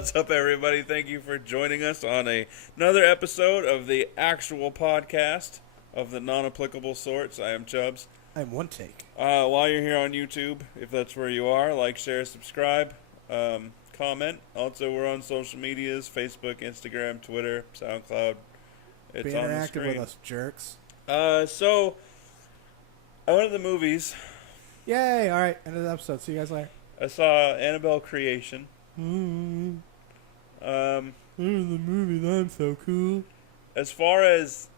What's up, everybody? Thank you for joining us on another episode of the actual podcast of the non-applicable sorts. I am Chubbs. I'm One Take. While you're here on YouTube, if that's where you are, like, share, subscribe, comment. Also, we're on social medias, Facebook, Instagram, Twitter, SoundCloud. It's Be on the interactive screen. with us, jerks. So, I went to the movies. Yay! All right, end of the episode. See you guys later. I saw Annabelle Creation. The movie, I'm so cool. As far as...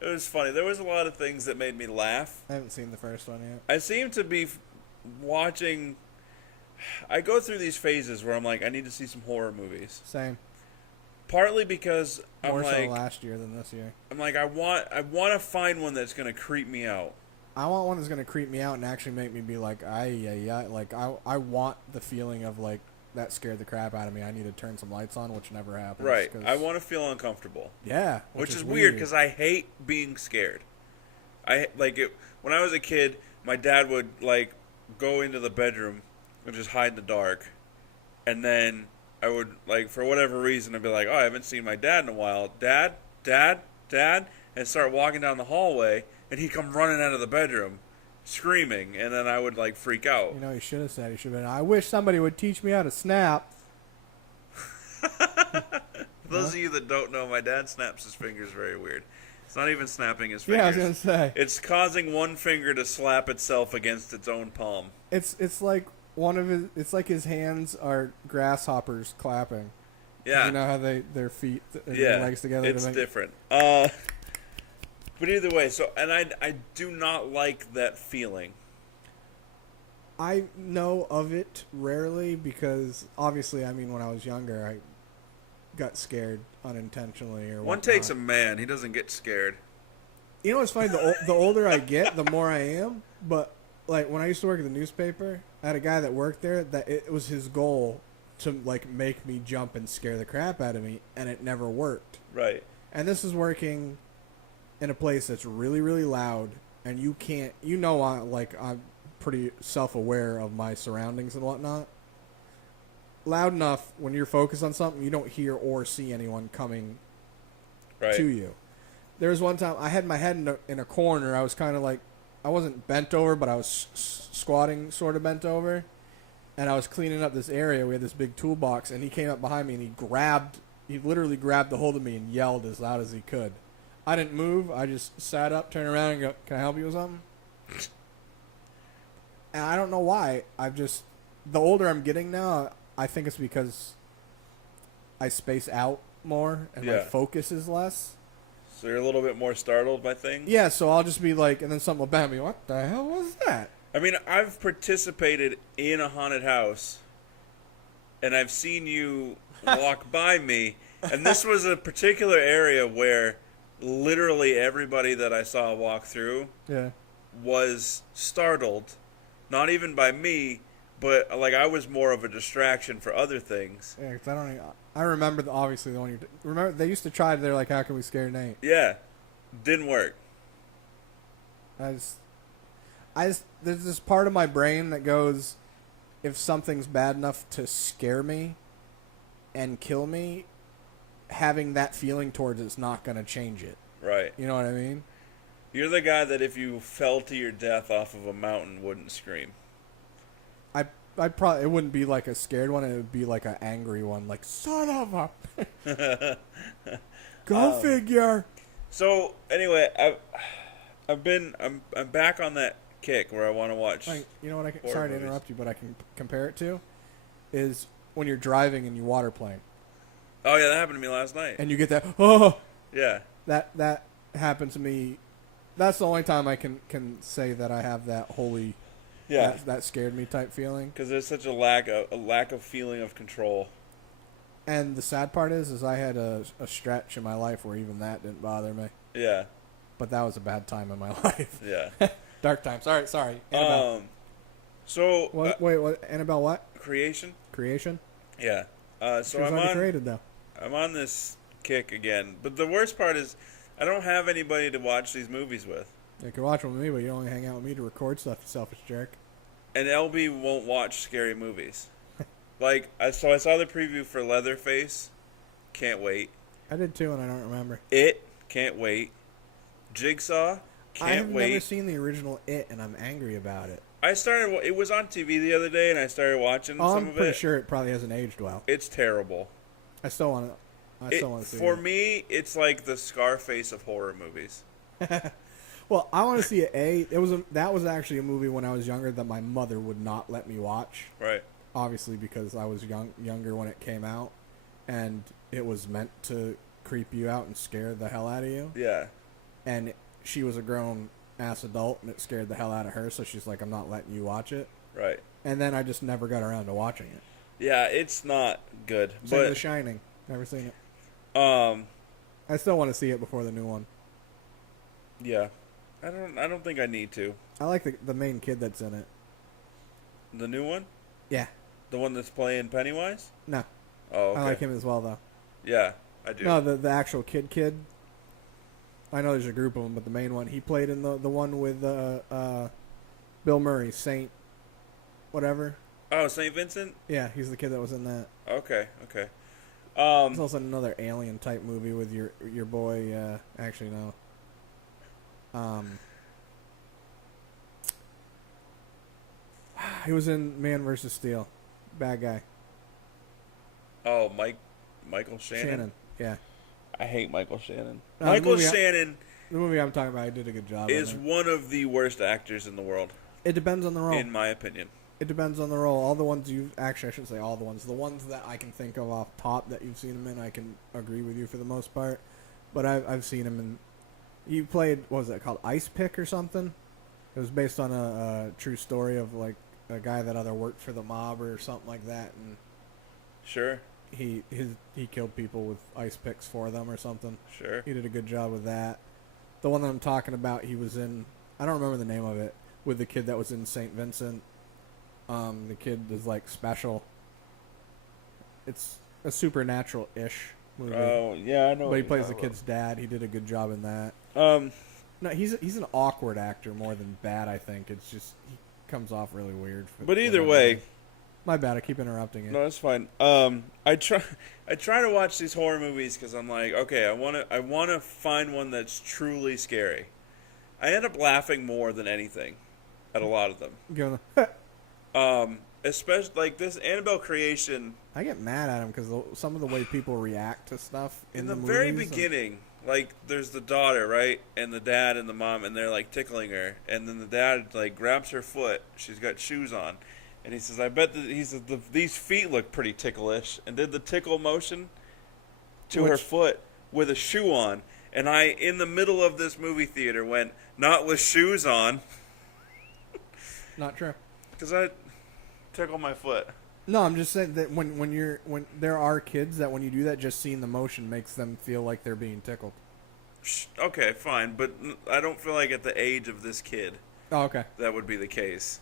It was funny. There was a lot of things that made me laugh. I haven't seen the first one yet. I seem to be watching... I go through these phases where I'm like, I need to see some horror movies. Same. Partly because More I'm so like... last year than this year. I'm like, I want to find one that's going to creep me out. I want one that's going to creep me out and actually make me be like, like, I want the feeling of, like, that scared the crap out of me. I need to turn some lights on, which never happens. Right. I want to feel uncomfortable. Yeah. Which is weird because I hate being scared. When I was a kid, my dad would, like, go into the bedroom and just hide in the dark. And then I would, like, for whatever reason, I'd be like, oh, I haven't seen my dad in a while. Dad? And start walking down the hallway, and he'd come running out of the bedroom screaming, and then I would, like, freak out. You know, he should have said, I wish somebody would teach me how to snap. For those of you that don't know, my dad snaps his fingers very weird. It's not even snapping his fingers. Yeah, I was going to say. It's causing one finger to slap itself against its own palm. It's like it's like his hands are grasshoppers clapping. Yeah. You know how their feet and Yeah, their legs together. it's to make... different. But either way, so, and I do not like that feeling. I know of it rarely because obviously, I mean, when I was younger, I got scared unintentionally or One whatnot. takes a man. He doesn't get scared. You know what's funny? The older I get, the more I am. But like when I used to work at the newspaper, I had a guy that worked there that it was his goal to like make me jump and scare the crap out of me, and it never worked. Right. And this is working in a place that's really, really loud, and you can't. You know, I'm pretty self-aware of my surroundings and whatnot. Loud enough when you're focused on something, you don't hear or see anyone coming to you. There was one time I had my head in a corner. I was kind of like, I wasn't bent over, but I was squatting, sort of bent over, and I was cleaning up this area. We had this big toolbox, and he came up behind me and he literally grabbed a hold of me and yelled as loud as he could. I didn't move. I just sat up, turned around, and go, "Can I help you with something?" And I don't know why. The older I'm getting now, I think it's because I space out more and my focus is less. So you're a little bit more startled by things? Yeah, so I'll just be like, and then something will bang me. What the hell was that? I mean, I've participated in a haunted house, and I've seen you walk by me, and this was a particular area where literally everybody that I saw walk through was startled, not even by me, but like I was more of a distraction for other things. Yeah, because I remember obviously the one remember they used to try. They're like, how can we scare Nate? Yeah, didn't work. There's this part of my brain that goes, if something's bad enough to scare me and kill me, having that feeling towards it's not going to change it. Right. You know what I mean? You're the guy that if you fell to your death off of a mountain wouldn't scream. I'd probably, it wouldn't be like a scared one, it would be like an angry one, like, son of a... Go figure! So, anyway, I'm back on that kick where I want to watch. Like, you know what? Sorry to interrupt you, but I can compare it to is when you're driving and you water plane. Oh yeah, that happened to me last night. And you get that Yeah. That happened to me. That's the only time I can say that I have that holy that scared me type feeling. Because there's such a lack of feeling of control. And the sad part is I had a stretch in my life where even that didn't bother me. Yeah. But that was a bad time in my life. Yeah. Dark time. Sorry. Annabelle. So what? Annabelle what? Creation? Yeah. So I'm created though. I'm on this kick again. But the worst part is I don't have anybody to watch these movies with. You can watch them with me, but you only hang out with me to record stuff, you selfish jerk. And LB won't watch scary movies. Like, so I saw the preview for Leatherface. Can't wait. I did too, and I don't remember. It. Can't wait. Jigsaw. I have Can't wait. never seen the original It, and I'm angry about it. I started. It was on TV the other day, and I started watching some I'm of pretty it. sure it probably hasn't aged well. It's terrible. I still want to. I still want to see For it. me, it's like the Scarface of horror movies. Well, I want to see it. That was actually a movie when I was younger that my mother would not let me watch. Right. Obviously, because I was younger when it came out, and it was meant to creep you out and scare the hell out of you. Yeah. And she was a grown ass adult, and it scared the hell out of her. So she's like, "I'm not letting you watch it." Right. And then I just never got around to watching it. Yeah, it's not good. Same with The But Shining. Never seen it. um, I still want to see it before the new one. yeah, I don't think I need to. I like the main kid that's in it. The new one, Yeah. the one that's playing Pennywise. No. Oh, okay. I like him as well, though. Yeah, I do. No, the actual kid. I know there's a group of them, but the main one, he played in the one with Bill Murray, Saint whatever. Oh, St. Vincent. Yeah, he's the kid that was in that. Okay. Okay. There's also another alien type movie with your boy. Actually, no. He was in Man vs. Steel. Bad guy. Oh, Michael Shannon. Yeah. I hate Michael Shannon. The Michael movie Shannon The movie I'm talking about, he did a good job. is in it. one of the worst actors in the world, It depends on the role. in my opinion. It depends on the role. All the ones I shouldn't say all the ones. The ones that I can think of off top that you've seen him in, I can agree with you for the most part. But I've seen him in. He played, what was it called, Ice Pick or something? It was based on a true story of like a guy that either worked for the mob or something like that, and Sure. he killed people with ice picks for them or something. Sure. He did a good job with that. The one that I'm talking about, he was in. I don't remember the name of it. With the kid that was in St. Vincent. The kid is like special. It's a supernatural-ish movie. Oh yeah, I know. But what he you're plays the talking kid's dad. He did a good job in that. about. No, he's an awkward actor more than bad. I think it's just he comes off really weird. But either whatever. way, My bad. I keep interrupting you. no, it's fine. I try to watch these horror movies because I'm like, okay, I wanna find one that's truly scary. I end up laughing more than anything at a lot of them. Going, Especially like this Annabelle Creation. I get mad at him because some of the way people react to stuff In the the very movies, beginning, like there's the daughter, right, and the dad and the mom, and they're like tickling her, and then the dad like grabs her foot. She's got shoes on, and he says, "I bet these feet look pretty ticklish," and did the tickle motion to her Which- foot with a shoe on. And I, in the middle of this movie theater, went, "Not with shoes on," Not true. because I tickle my foot. No, I'm just saying that when there are kids that when you do that, just seeing the motion makes them feel like they're being tickled. Okay, fine, but I don't feel like at the age of this kid Oh, okay. that would be the case.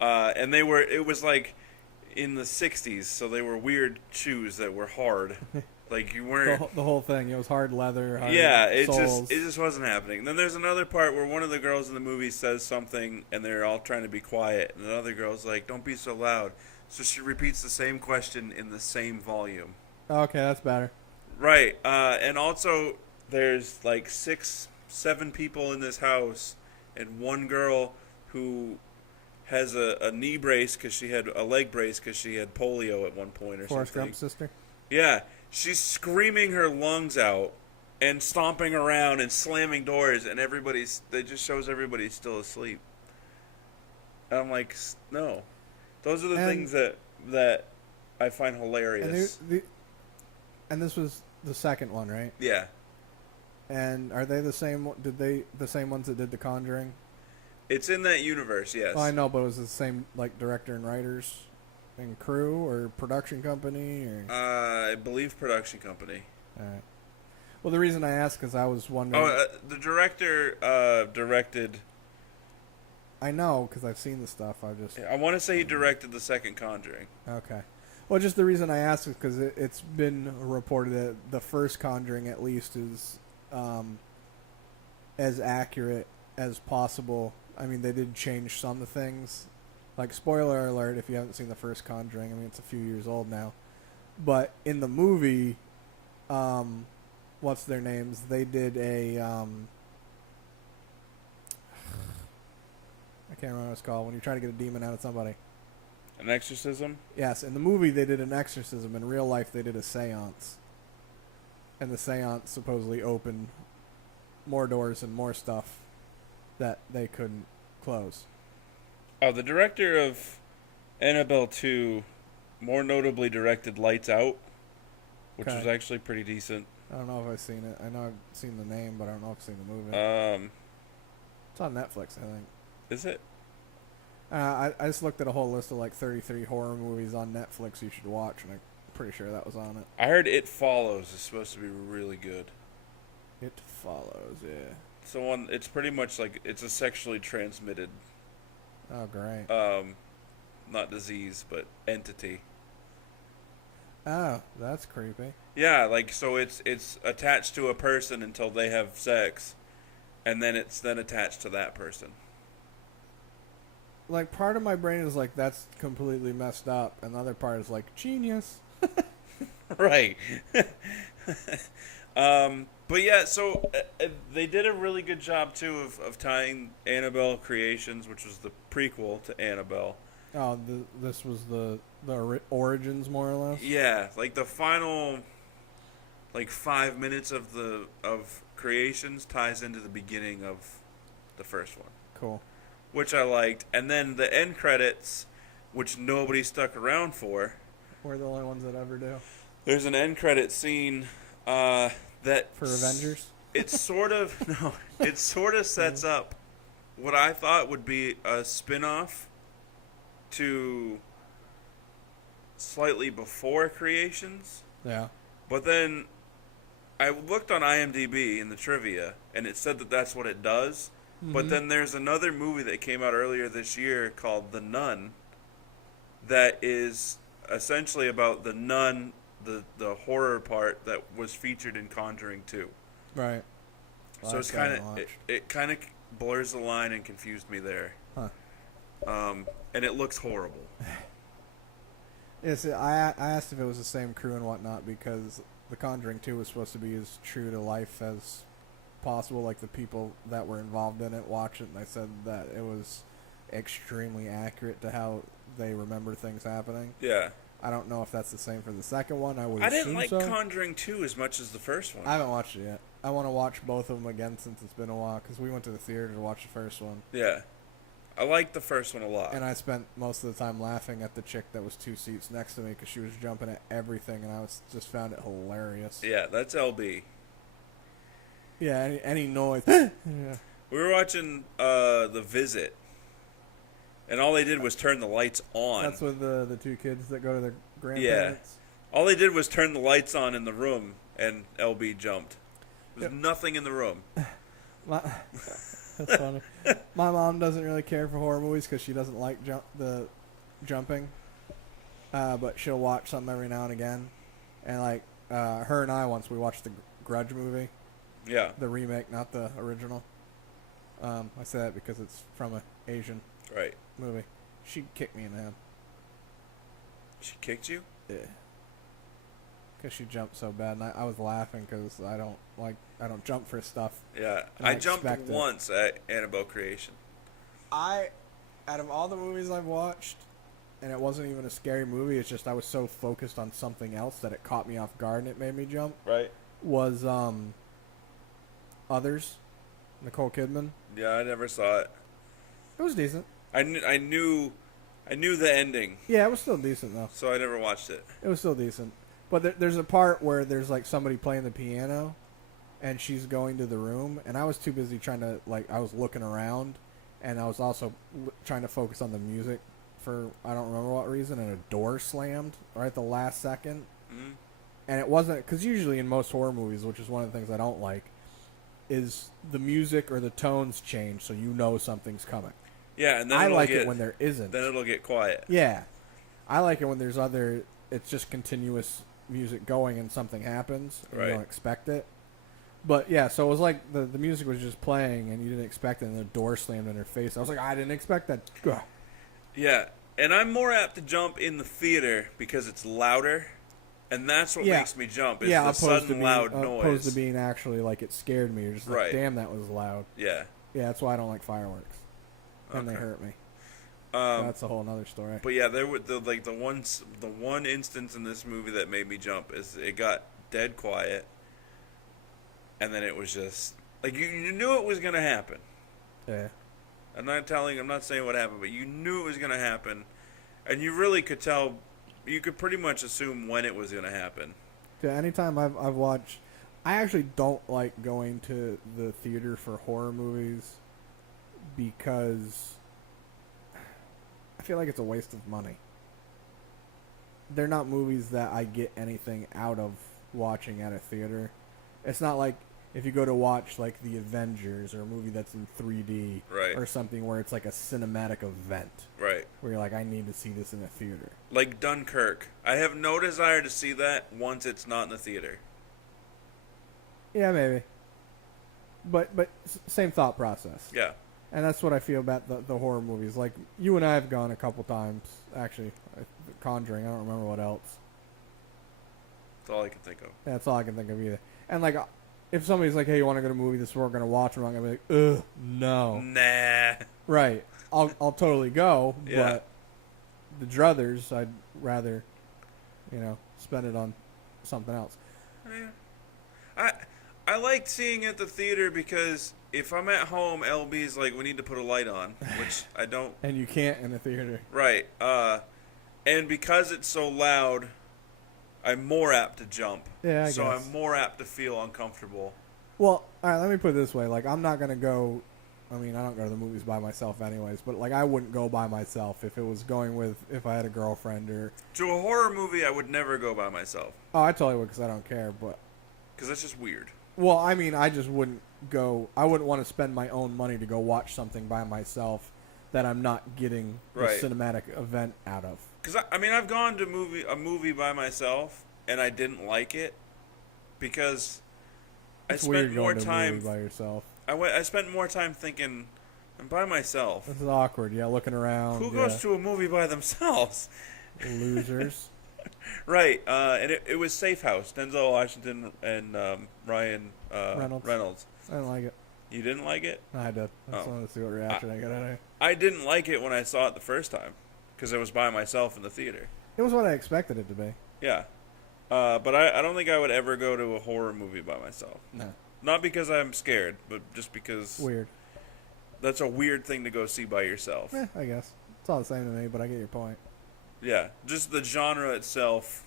And it was like in the 60s, so they were weird shoes that were hard. Like you weren't. The whole thing. It was hard leather. Hard Yeah, it soles. just wasn't happening. Then there's another part where one of the girls in the movie says something, and they're all trying to be quiet, and the other girl's like, "Don't be so loud." So she repeats the same question in the same volume. Okay, that's better. Right, and also there's like 6, 7 people in this house, and one girl who has a knee brace because she had a leg brace because she had polio at one point or Forrest something. Gump's sister. Yeah, she's screaming her lungs out and stomping around and slamming doors, and it just shows everybody's still asleep. And I'm like, no, those are the And- things that I find hilarious. And this was the second one, right? Yeah, And are they the same? The same ones that did The Conjuring? it's in that universe. Yes. Well, I know, but it was the same like director and writers and crew or production company or. I believe production company. All right. Well, the reason I asked because I was wondering. Oh, the director directed. I know because I've seen the stuff. I want to say he directed the second Conjuring. Okay. Well, just the reason I asked is because it's been reported that the first Conjuring, at least, is as accurate as possible. I mean, they did change some things Like, spoiler alert if you haven't seen the first Conjuring. I mean, it's a few years old now. But in the movie, what's their names? They did a, I can't remember what it's called, when you try to get a demon out of somebody. An exorcism? Yes, in the movie they did an exorcism. In real life they did a seance. And the seance supposedly opened more doors and more stuff that they couldn't close. Oh, the director of Annabelle 2 more notably directed Lights Out, which Okay. was actually pretty decent. I don't know if I've seen it. I know I've seen the name, but I don't know if I've seen the movie. It's on Netflix, I think. Is it? I just looked at a whole list of like 33 horror movies on Netflix you should watch, and I'm pretty sure that was on it. I heard It Follows is supposed to be really good. It Follows, yeah. It's the one. It's pretty much like it's a sexually transmitted, Oh, great. not disease, but entity. Oh, that's creepy. Yeah, like so it's attached to a person until they have sex, and then it's then attached to that person. Like, part of my brain is like, that's completely messed up, and the other part is like, genius. Right. But yeah, so they did a really good job too of tying Annabelle Creations, which was the prequel to Annabelle. Oh, this was the origins, more or less? Yeah, like the final, like 5 minutes of Creations ties into the beginning of the first one, Cool. which I liked, and then the end credits, which nobody stuck around for. We're the only ones that ever do. There's an end credit scene that For Avengers? It's sort of no, it sort of sets up what I thought would be a spin-off to slightly before Creations. Yeah. But then I looked on IMDb in the trivia, and it said that that's what it does. But then there's another movie that came out earlier this year called The Nun that is essentially about the nun, the horror part that was featured in Conjuring 2. Right. So Well, it's that's kind gotta of it kind of blurs the line and confused me there. Huh. And it looks horrible. Yes, I asked if it was the same crew and whatnot because The Conjuring 2 was supposed to be as true to life as possible. Like, the people that were involved in it watch it, and they said that it was extremely accurate to how they remember things happening. Yeah. I don't know if that's the same for the second one. I would I assume didn't like so. Conjuring 2 as much as the first one. I haven't watched it yet. I want to watch both of them again since it's been a while because we went to the theater to watch the first one. Yeah. I liked the first one a lot. And I spent most of the time laughing at the chick that was 2 seats next to me because she was jumping at everything, and I just found it hilarious. Yeah, that's LB. Yeah, any noise. Yeah. We were watching The Visit, and all they did was turn the lights on. That's with the 2 kids that go to their grandparents. All they did was turn the lights on in the room, and LB jumped. There's Yep. nothing in the room. That's funny. My mom doesn't really care for horror movies because she doesn't like the jumping. But she'll watch something every now and again. And like her and I once we watched the Grudge movie, Yeah, the remake, not the original. I say that because it's from an Asian right. movie. She kicked me in the head. She kicked you? Yeah. Because she jumped so bad, and I was laughing because I don't jump for stuff. Yeah. And I I jumped expect it. once at Annabelle Creation. Out of all the movies I've watched, and it wasn't even a scary movie, it's just I was so focused on something else that it caught me off guard and it made me jump, Right. was Others, Nicole Kidman. Yeah, I never saw it. It was decent. I knew the ending, Yeah, it was still decent, though. so I never watched it. It was still decent. But there's a part where there's, like, somebody playing the piano, and she's going to the room, and I was too busy trying to, like, I was looking around, and I was also trying to focus on the music for, I don't remember what reason, and a door slammed right at the last second. Mm-hmm. And it wasn't, because usually in most horror movies, which is one of the things I don't like, is the music or the tones change so you know something's coming. Yeah, and then I it'll like get, it when there isn't. Then it'll get quiet. Yeah. I like it when there's it's just continuous music going and something happens and Right. you don't expect it. But yeah, so it was like the music was just playing and you didn't expect it and the door slammed in her face. I was like, I didn't expect that. Ugh. Yeah, and I'm more apt to jump in the theater because it's louder, and that's what Yeah. makes me jump. Is Yeah, the opposed to sudden being loud opposed to noise. being actually like it scared me. You're just like, Right. damn, that was loud. Yeah. Yeah, that's why I don't like fireworks, and they Okay. hurt me. Um, That's a whole nother story. but yeah, there would the one instance in this movie that made me jump is it got dead quiet, and then it was just like you knew it was gonna happen. Yeah. I'm not saying what happened, but you knew it was gonna happen, and you really could tell. You could pretty much assume when it was gonna happen. Yeah, anytime I've watched, I actually don't like going to the theater for horror movies because I feel like it's a waste of money. They're not movies that I get anything out of watching at a theater. It's not like if you go to watch like The Avengers or a movie that's in 3D Right. or something where it's like a cinematic event Right. where you're like, I need to see this in a theater. Like Dunkirk. I have no desire to see that once it's not in the theater. Yeah, maybe. But same thought process. Yeah. And that's what I feel about the horror movies. Like, you and I have gone a couple times, actually. Conjuring, I don't remember what else. That's all I can think of. That's all I can think of either. And, like, if somebody's like, hey, you want to go to a movie this we're going to watch, I'm not going to be like, ugh, no. Nah. Right. I'll totally go, Yeah. but the druthers, I'd rather, spend it on something else. Yeah. I like seeing at the theater because if I'm at home, LB's like, we need to put a light on, which I don't. And you can't in a theater. Right. And because it's so loud, I'm more apt to jump. Yeah, I so guess. I'm more apt to feel uncomfortable. Well, all right, let me put it this way. Like, I'm not going to go. I mean, I don't go to the movies by myself anyways, but, like, I wouldn't go by myself if it was going with, if I had a girlfriend or. To a horror movie, I would never go by myself Oh, I totally would because I don't care, but. because that's just weird. Well, I mean, I just wouldn't go. I wouldn't want to spend my own money to go watch something by myself that I'm not getting Right. the cinematic event out of. Because I mean, I've gone to a movie by myself and I didn't like it because It's I weird spent more going to a time. movie by yourself. I spent more time thinking I'm by myself. This is awkward. Yeah, looking around. Who goes to a movie by themselves? Losers? Right, and it was Safe House, Denzel Washington and Ryan Reynolds. I didn't like it. You didn't like it? I did. I just Oh. wanted to see what reaction I got out of it. I didn't like it when I saw it the first time because I was by myself in the theater. It was what I expected it to be. Yeah, but I don't think I would ever go to a horror movie by myself. No. Not because I'm scared, but just because Weird. that's a weird thing to go see by yourself. I guess. It's all the same to me, but I get your point. Yeah, just the genre itself.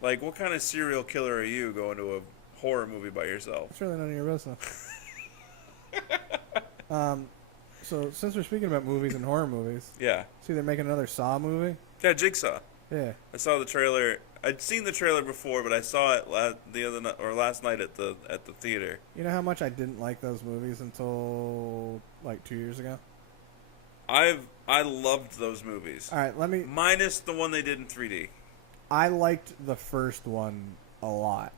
Like, what kind of serial killer are you going to a horror movie by yourself? It's really none of your business. So, since we're speaking about movies and horror movies, Yeah. see they're making another Saw movie? Yeah, Jigsaw. Yeah. I saw the trailer. I'd seen the trailer before, but I saw it last night at the theater. You know how much I didn't like those movies until, like, 2 years ago? I loved those movies. Alright, Minus the one they did in 3D. I liked the first one a lot.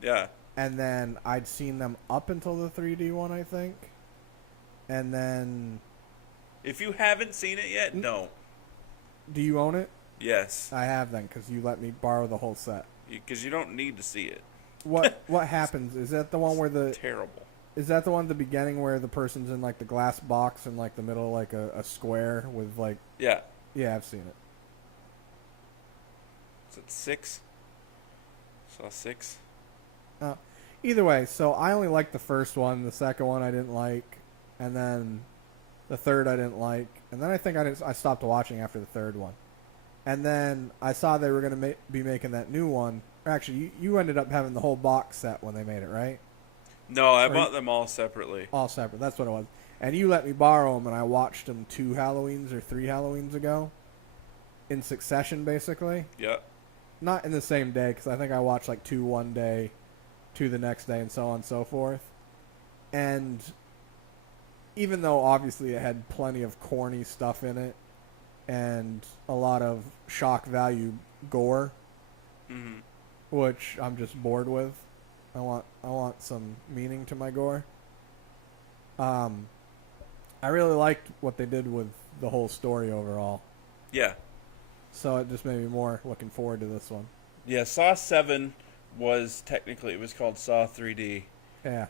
Yeah. And then I'd seen them up until the 3D one, I think. And then, If you haven't seen it yet, no. do you own it? Yes. I have then, because you let me borrow the whole set. Because you don't need to see it. What happens? Is that the one where Terrible. Is that the one at the beginning where the person's in, like, the glass box in, like, the middle, like, a square with, like... Yeah. Yeah, I've seen it. Is it 6? Saw 6. Either way, so I only liked the first one. The second one I didn't like. And then the third I didn't like. And then I think I stopped watching after the third one. And then I saw they were going to be making that new one. Or actually, you ended up having the whole box set when they made it, right? No, I bought them all separately. All separate. That's what it was. And you let me borrow them, and I watched them 2 Halloweens or 3 Halloweens ago. In succession, basically. Yep. Not in the same day, because I think I watched like 2 one day, 2 the next day, and so on and so forth. And even though obviously it had plenty of corny stuff in it, and a lot of shock value gore, Mm-hmm. which I'm just bored with. I want some meaning to my gore. I really liked what they did with the whole story overall. Yeah. So it just made me more looking forward to this one. Yeah, Saw 7 was technically it was called Saw 3D. Yeah.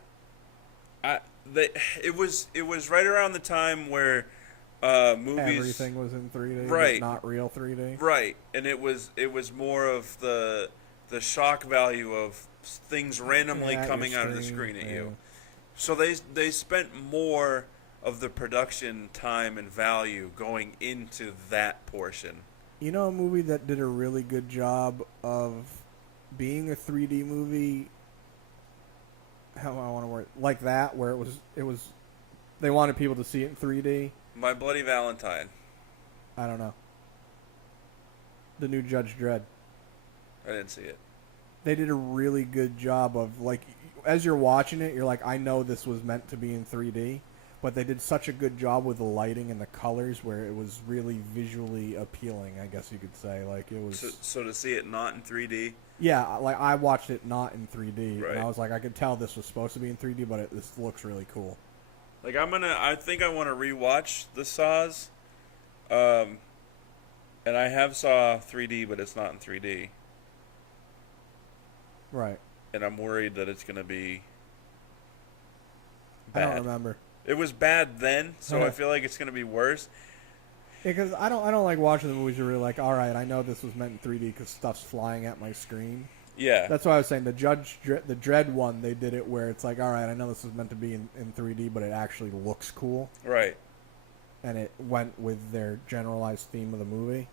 I they it was right around the time where movies Everything was in 3D, right but not real 3D. right and it was more of the shock value of things randomly Yeah, coming your out of the screen, screen at yeah. you. So they spent more of the production time and value going into that portion. You know a movie that did a really good job of being a 3D movie. How do I want to word it? Like that, where it was they wanted people to see it in 3D. My Bloody Valentine. I don't know. The new Judge Dredd. I didn't see it. They did a really good job of, like, as you're watching it, you're like, I know this was meant to be in 3D, but they did such a good job with the lighting and the colors where it was really visually appealing, I guess you could say. Like, it was... So to see it not in 3D. Yeah, like, I watched it not in 3D, Right. and I was like, I could tell this was supposed to be in 3D, but this looks really cool. Like I think I want to rewatch the Saws. And I have Saw 3D, but it's not in 3D. Right. And I'm worried that it's going to be I bad. don't remember. It was bad then, so I feel like it's going to be worse. Because I don't like watching the movies where you're like, all right, I know this was meant in 3D because stuff's flying at my screen. Yeah. That's why I was saying the Dread one, they did it where it's like, all right, I know this was meant to be in 3D, but it actually looks cool. Right. And it went with their generalized theme of the movie.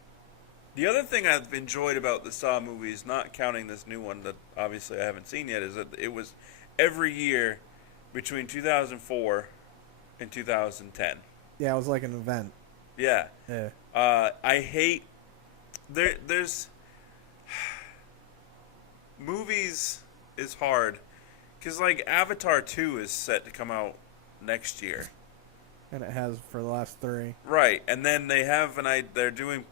The other thing I've enjoyed about the Saw movies, not counting this new one that obviously I haven't seen yet, is that it was every year between 2004 and 2010. Yeah, it was like an event. Yeah. Yeah. I hate there's movies is hard because like Avatar 2 is set to come out next year. And it has for the last 3. Right, and then they're doing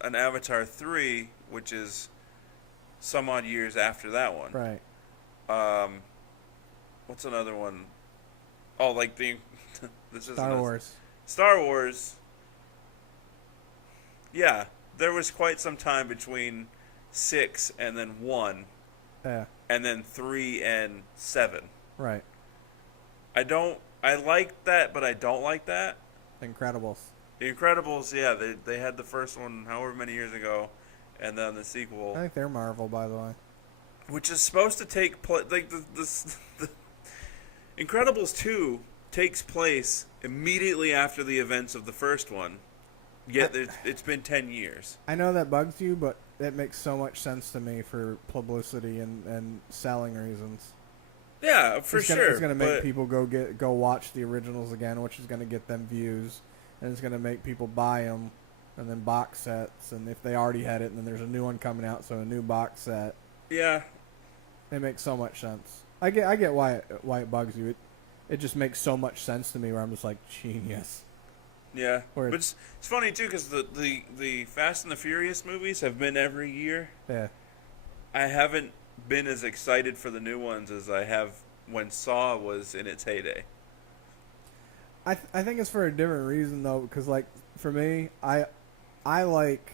an Avatar 3, which is some odd years after that one. Right. What's another one? Oh, like this is Star Wars. Star Wars. Yeah, there was quite some time between 6 and then 1, Yeah. and then 3 and 7. Right. I like that, but I don't like that. Incredibles. The Incredibles, yeah, they had the first one however many years ago, and then the sequel, I think they're Marvel, by the way. which is supposed to take place like the Incredibles 2 takes place immediately after the events of the first one. Yet it's been 10 years. I know that bugs you, but it makes so much sense to me for publicity and selling reasons. Yeah, for sure. It's gonna make people go watch the originals again, which is gonna get them views, and it's gonna make people buy them, and then box sets. And if they already had it, and then there's a new one coming out, so a new box set. Yeah, It makes so much sense. I get why it bugs you. It just makes so much sense to me. Where I'm just like, genius. yeah. Or- But it's funny too because the Fast and the Furious movies have been every year. Yeah. I haven't been as excited for the new ones as I have when Saw was in its heyday. I think it's for a different reason though, because like for me, I like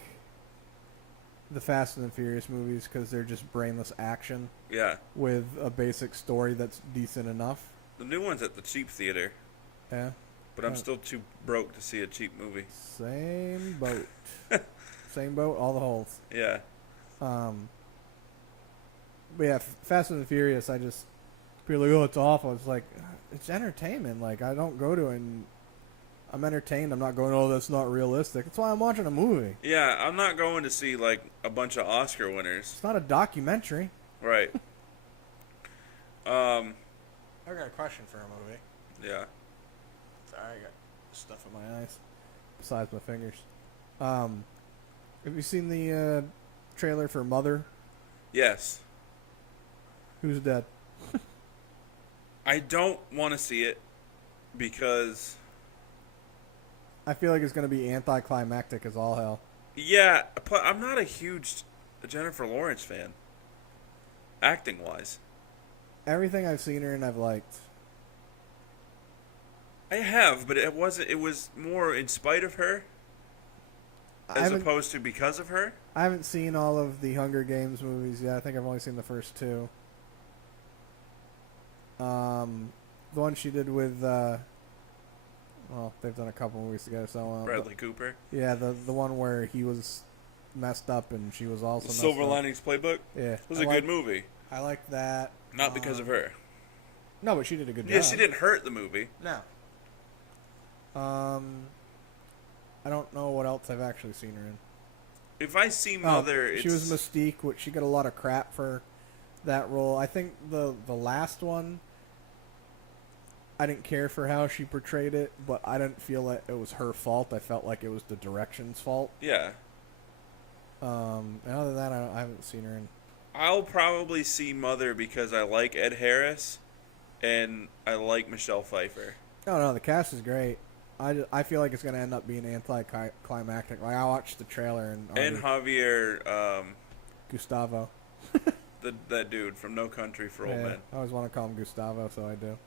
the Fast and the Furious movies because they're just brainless action Yeah, with a basic story that's decent enough. the new one's at the cheap theater, Yeah, but I'm still too broke to see a cheap movie. same boat, same boat, all the holes. Yeah, But yeah, Fast and the Furious, I just people are like, oh, it's awful. It's like it's entertainment. Like I don't go to and I'm entertained. I'm not going, oh, that's not realistic. That's why I'm watching a movie. yeah. I'm not going to see like a bunch of Oscar winners. It's not a documentary. Right. I got a question for a movie. Yeah. Sorry, I got stuff in my eyes. Besides my fingers. Have you seen the trailer for Mother? Yes. Who's dead? I don't want to see it because I feel like it's going to be anticlimactic as all hell. yeah, I'm not a huge Jennifer Lawrence fan. Acting wise, Everything I've seen her in, I've liked. I have, but it wasn't. It was more in spite of her. as opposed to because of her? I haven't seen all of the Hunger Games movies yet. I think I've only seen the first two. The one she did with, well, they've done a couple movies together, so Bradley Cooper? Yeah, the one where he was messed up and she was also messed Silver up. Linings Playbook? Yeah. It was a good movie. I like that. Not because of her. No, but she did a good job. Yeah, she didn't hurt the movie. No. I don't know what else I've actually seen her in. If I see Mother, she was Mystique, which she got a lot of crap for that role. I think the last one, I didn't care for how she portrayed it, but I didn't feel like it was her fault. I felt like it was the direction's fault. Yeah. And other than that, I haven't seen her in. I'll probably see Mother because I like Ed Harris and I like Michelle Pfeiffer. Oh, no, the cast is great. I feel like it's going to end up being anticlimactic. Like, I watched the trailer and Javier Gustavo. that dude from No Country for Old Men. I always want to call him Gustavo, so I do.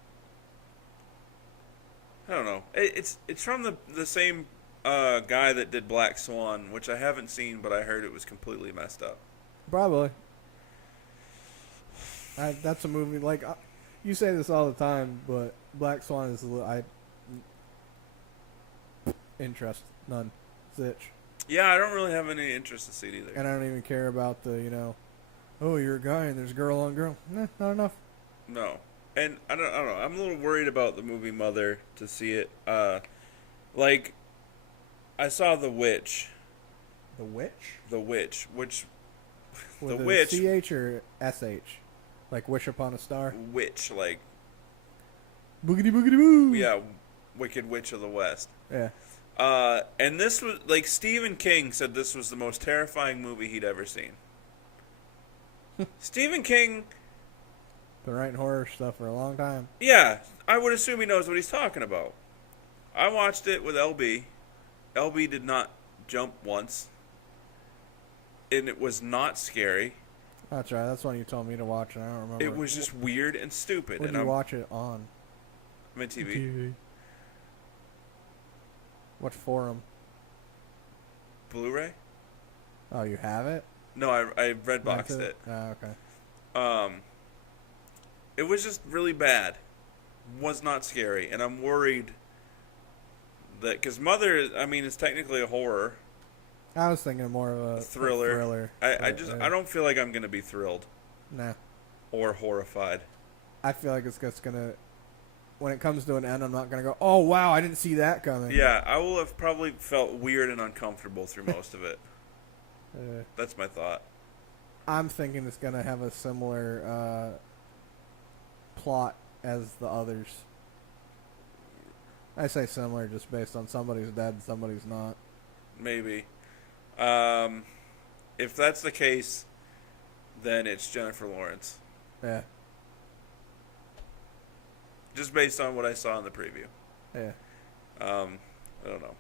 I don't know. It's from the same guy that did Black Swan, which I haven't seen, but I heard it was completely messed up. Probably. That's a movie, like, you say this all the time, but Black Swan is, interest, none, zitch. Yeah, I don't really have any interest to see it either. And I don't even care about the, oh, you're a guy and there's girl on girl. Nah, not enough. No. And I don't know. I'm a little worried about the movie Mother to see it. Like, I saw The Witch. The Witch? The Witch, which... With the Witch... CH or SH? Like Wish Upon a Star? Witch, like... Boogity boogity boo! Yeah, Wicked Witch of the West. Yeah. And this was... Like, Stephen King said this was the most terrifying movie he'd ever seen. Stephen King... Been writing horror stuff for a long time. Yeah, I would assume he knows what he's talking about. I watched it with LB. LB did not jump once. And it was not scary. That's right. That's one you told me to watch, and I don't remember. It was just weird and stupid. When did you watch it on? I'm in TV. What forum? Blu-ray? Oh, you have it? No, I Redboxed it. Oh, okay. It was just really bad. Was not scary, and I'm worried that because Mother, I mean, is technically a horror. I was thinking more of a thriller. I don't feel like I'm gonna be thrilled. Nah. Or horrified. I feel like it's just gonna. When it comes to an end, I'm not gonna go, oh wow, I didn't see that coming. Yeah, I will have probably felt weird and uncomfortable through most of it. That's my thought. I'm thinking it's gonna have a similar plot as the others. I say similar just based on somebody's dead and somebody's not. Maybe. If that's the case, then it's Jennifer Lawrence. Yeah. Just based on what I saw in the preview. Yeah. I don't know.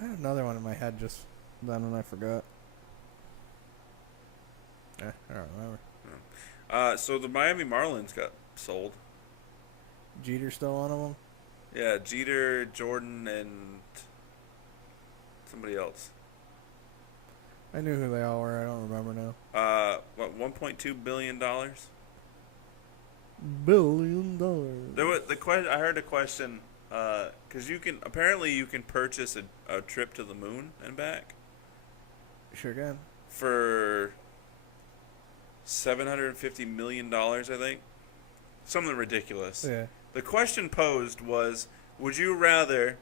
I had another one in my head just then and I forgot. I don't remember. So the Miami Marlins got sold. Jeter still on them? Yeah, Jeter, Jordan, and somebody else. I knew who they all were. I don't remember now. What, $1.2 billion? $1 billion. There was I heard a question, because you can purchase a trip to the moon and back. Sure can. For $750 million, I think. Something ridiculous. Yeah. The question posed was, would you rather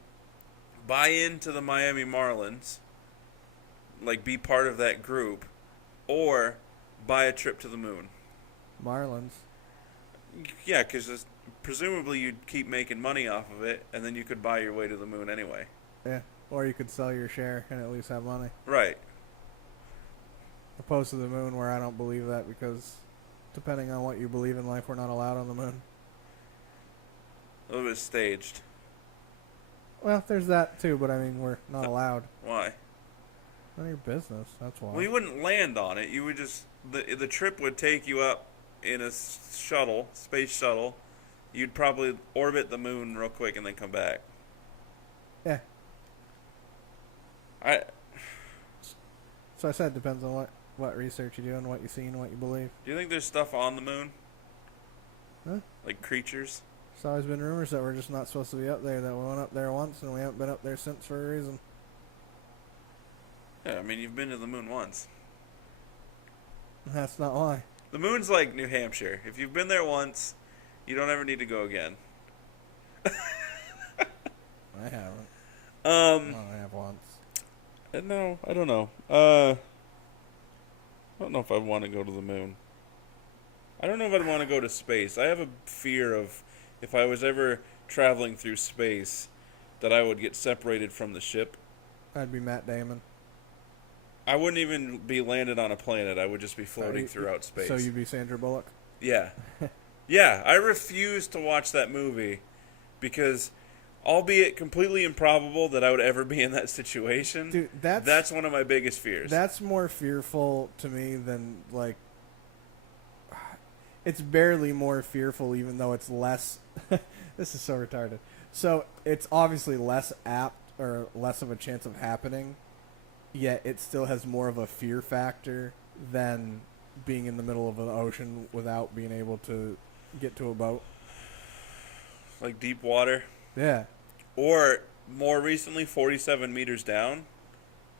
buy into the Miami Marlins, like be part of that group, or buy a trip to the moon? Marlins. Yeah, because presumably you'd keep making money off of it, and then you could buy your way to the moon anyway. Yeah. Or you could sell your share and at least have money. Right. Opposed to the moon, where I don't believe that, because depending on what you believe in life, we're not allowed on the moon. It was staged. Well, there's that too, but I mean, we're not allowed. Why? None of your business, that's why. Well, you wouldn't land on it. You would just... The trip would take you up in a shuttle, space shuttle. You'd probably orbit the moon real quick and then come back. Yeah. So I said it depends on what research you do and what you see and what you believe. Do you think there's stuff on the moon? Huh? Like creatures? There's always been rumors that we're just not supposed to be up there, that we went up there once and we haven't been up there since for a reason. Yeah, I mean, you've been to the moon once. That's not why. The moon's like New Hampshire. If you've been there once, you don't ever need to go again. I haven't. Well, I have once. No, I don't know. I don't know if I want to go to the moon. I don't know if I'd want to go to space. I have a fear of if I was ever traveling through space that I would get separated from the ship. I'd be Matt Damon. I wouldn't even be landed on a planet. I would just be floating throughout space. So you'd be Sandra Bullock? Yeah. Yeah, I refuse to watch that movie because, albeit completely improbable that I would ever be in that situation, Dude, that's one of my biggest fears. That's more fearful to me than, like... It's barely more fearful, even though it's less... This is so retarded. So, it's obviously less apt, or less of a chance of happening, yet it still has more of a fear factor than being in the middle of an ocean without being able to get to a boat. Like deep water. Yeah. Or, more recently, 47 meters down.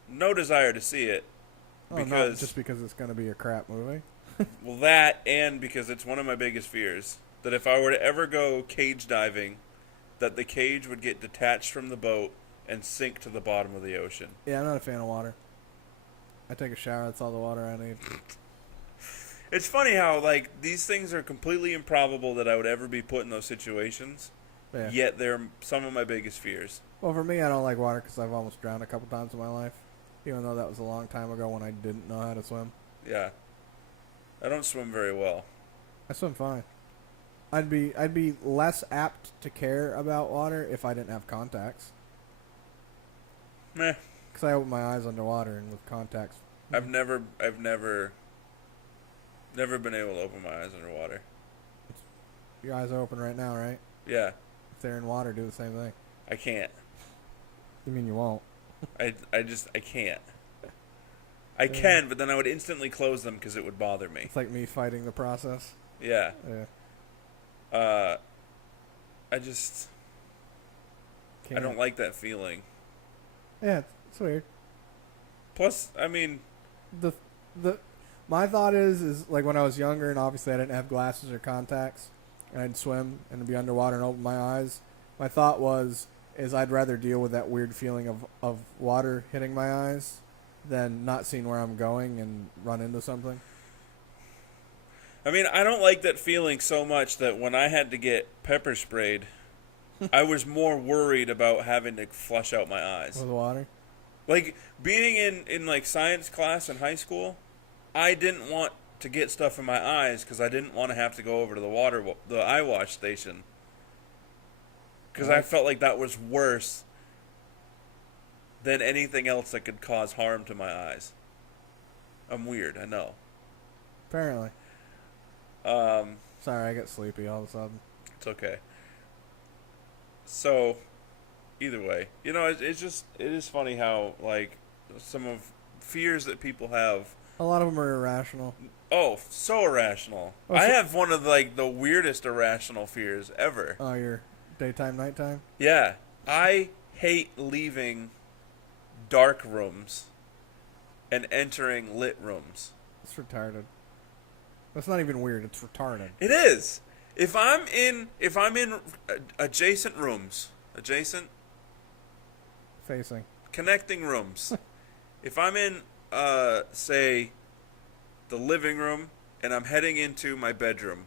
No desire to see it. Oh, Because, not just because it's going to be a crap movie. well, that, and because it's one of my biggest fears. That if I were to ever go cage diving, that the cage would get detached from the boat and sink to the bottom of the ocean. Yeah, I'm not a fan of water. I take a shower, that's all the water I need. It's funny how, like, these things are completely improbable that I would ever be put in those situations, Yeah. yet they're some of my biggest fears. Well, for me, I don't like water because I've almost drowned a couple times in my life. Even though that was a long time ago when I didn't know how to swim. Yeah. I don't swim very well. I swim fine. I'd be less apt to care about water if I didn't have contacts. Meh. Because I open my eyes underwater and with contacts. I've never been able to open my eyes underwater. Your eyes are open right now, right? Yeah, If they're in water, do the same thing. I can't. You mean you won't? I can't. I can, but then I would instantly close them because it would bother me. It's like me fighting the process. Yeah. Yeah. I just... I Can't. don't like that feeling. Yeah, it's weird. Plus, I mean... The my thought is like when I was younger and obviously I didn't have glasses or contacts and I'd swim and be underwater and open my eyes. My thought is I'd rather deal with that weird feeling of water hitting my eyes than not seeing where I'm going and run into something. I mean, I don't like that feeling so much that when I had to get pepper sprayed, I was more worried about having to flush out my eyes. With water? Like, being in like, science class in high school, I didn't want to get stuff in my eyes because I didn't want to have to go over to the eye wash station. Because I felt like that was worse than anything else that could cause harm to my eyes. I'm weird, I know. Apparently. Sorry, I get sleepy all of a sudden. It's okay. So, either way, you know, it is funny how, like, some of fears that people have. A lot of them are irrational. Oh, so irrational. Oh, I so- have one of, like, the weirdest irrational fears ever. Oh, your daytime, nighttime? Yeah. I hate leaving dark rooms and entering lit rooms. It's retarded. That's not even weird. It's retarded. It is. If I'm in adjacent rooms, Facing. connecting rooms. If I'm in, say, the living room and I'm heading into my bedroom,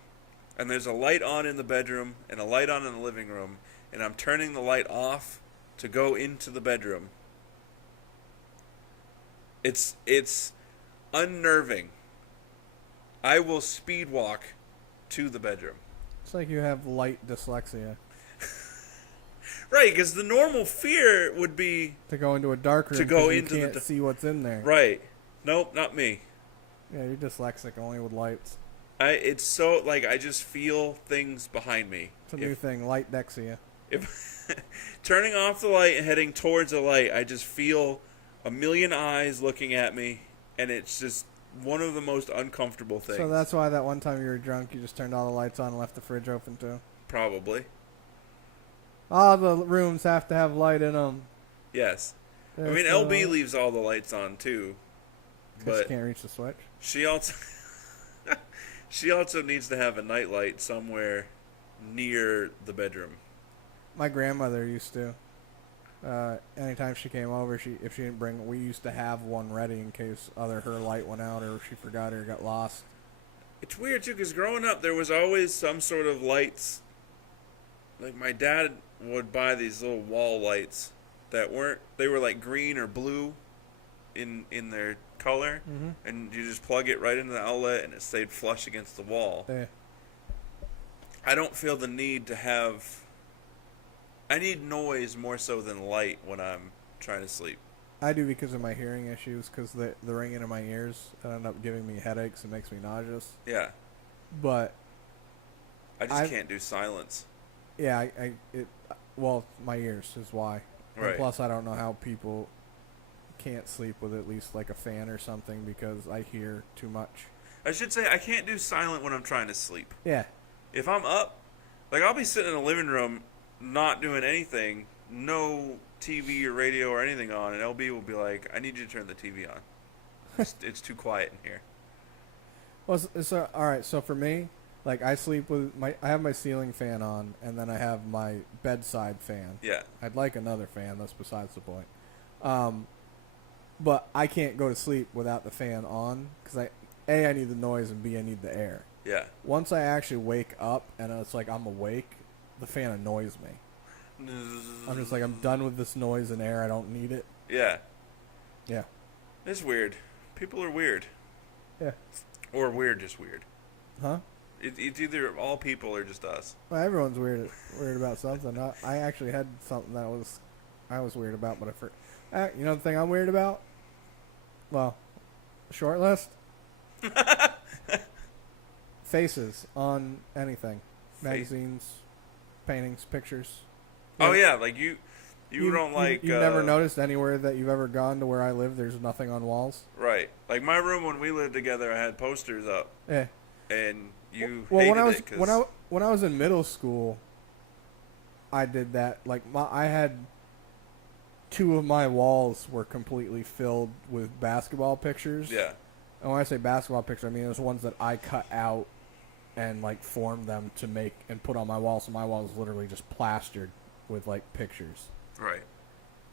and there's a light on in the bedroom and a light on in the living room, and I'm turning the light off to go into the bedroom, it's unnerving. I will speed walk to the bedroom. It's like you have light dyslexia. Right, because the normal fear would be To go into a dark room To go 'cause you into the can't see what's in there. right. Nope, not me. Yeah, you're dyslexic only with lights. It's so like I just feel things behind me. It's a new thing, light dexia. If turning off the light and heading towards the light, I just feel a million eyes looking at me, and it's just one of the most uncomfortable things. So that's why that one time you were drunk, you just turned all the lights on and left the fridge open too. Probably. All the rooms have to have light in them. Yes. I mean, LB leaves all the lights on too, But she but can't reach the switch. she also she also needs to have a nightlight somewhere near the bedroom. My grandmother used to. Anytime she came over, if she didn't bring, we used to have one ready in case either her light went out or she forgot or got lost. It's weird too, because growing up there was always some sort of lights. Like my dad would buy these little wall lights that they were like green or blue in their color, and you just plug it right into the outlet and it stayed flush against the wall. Yeah. I don't feel the need to have. I need noise more so than light when I'm trying to sleep. I do because of my hearing issues, because the ringing in my ears end up giving me headaches and makes me nauseous. Yeah. But I just can't do silence. yeah, well, my ears is why. Right. And plus, I don't know how people can't sleep with at least like a fan or something because I hear too much. I should say I can't do silent when I'm trying to sleep. Yeah. If I'm up, like I'll be sitting in the living room not doing anything, no TV or radio or anything on, and LB will be like, I need you to turn the TV on. It's too quiet in here. Well, so all right. So for me, like I sleep with I have my ceiling fan on, and then I have my bedside fan. Yeah. I'd like another fan. That's besides the point. But I can't go to sleep without the fan on because I need the noise and B, I need the air. Yeah. Once I actually wake up and it's like I'm awake, the fan annoys me. I'm just like, I'm done with this noise and air. I don't need it. Yeah. Yeah. It's weird. People are weird. Yeah. Or we're just weird. Huh? It's either all people or just us. Well, everyone's weird about something. I actually had something that I was weird about, but you know the thing I'm weird about? Well, short list. Faces on anything. Magazines, paintings, pictures. Oh yeah, like you don't like. You never noticed anywhere that you've ever gone to where I live. There's nothing on walls. Right, like my room when we lived together, I had posters up. Yeah. And you well, hated it 'cause when I was in middle school, I did that. Like I had two of my walls were completely filled with basketball pictures. Yeah. And when I say basketball pictures, I mean those ones that I cut out and like formed them to make and put on my wall. So my wall was literally just plastered with like pictures. Right.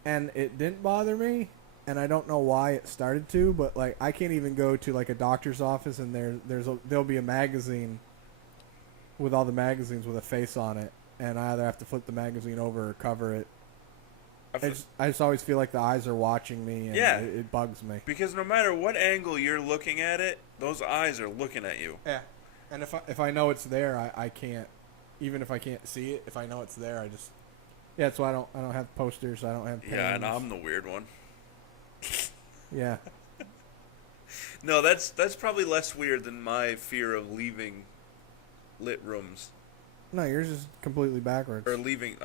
And it didn't bother me, and I don't know why it started to, but like I can't even go to like a doctor's office and there'll be a magazine with all the magazines with a face on it, and I either have to flip the magazine over or cover it. I just always feel like the eyes are watching me, and yeah. it bugs me. Because no matter what angle you're looking at it, those eyes are looking at you. Yeah. And if I know it's there, I can't, even if I can't see it, if I know it's there, I just, yeah, that's why I don't have posters, I don't have paintings. Yeah, and I'm the weird one. Yeah. No, that's probably less weird than my fear of leaving lit rooms. No, yours is completely backwards. Or leaving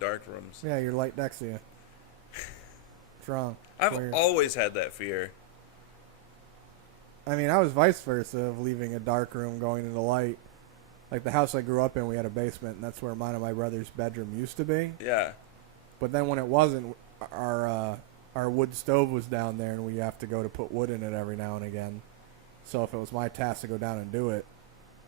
dark rooms. Yeah, you're light next to you. It's wrong. I've always had that fear. I mean, I was vice versa of leaving a dark room going into light. Like the house I grew up in, we had a basement, and that's where mine and my brother's bedroom used to be. Yeah. But then when it wasn't, our wood stove was down there, and we have to go to put wood in it every now and again. So if it was my task to go down and do it,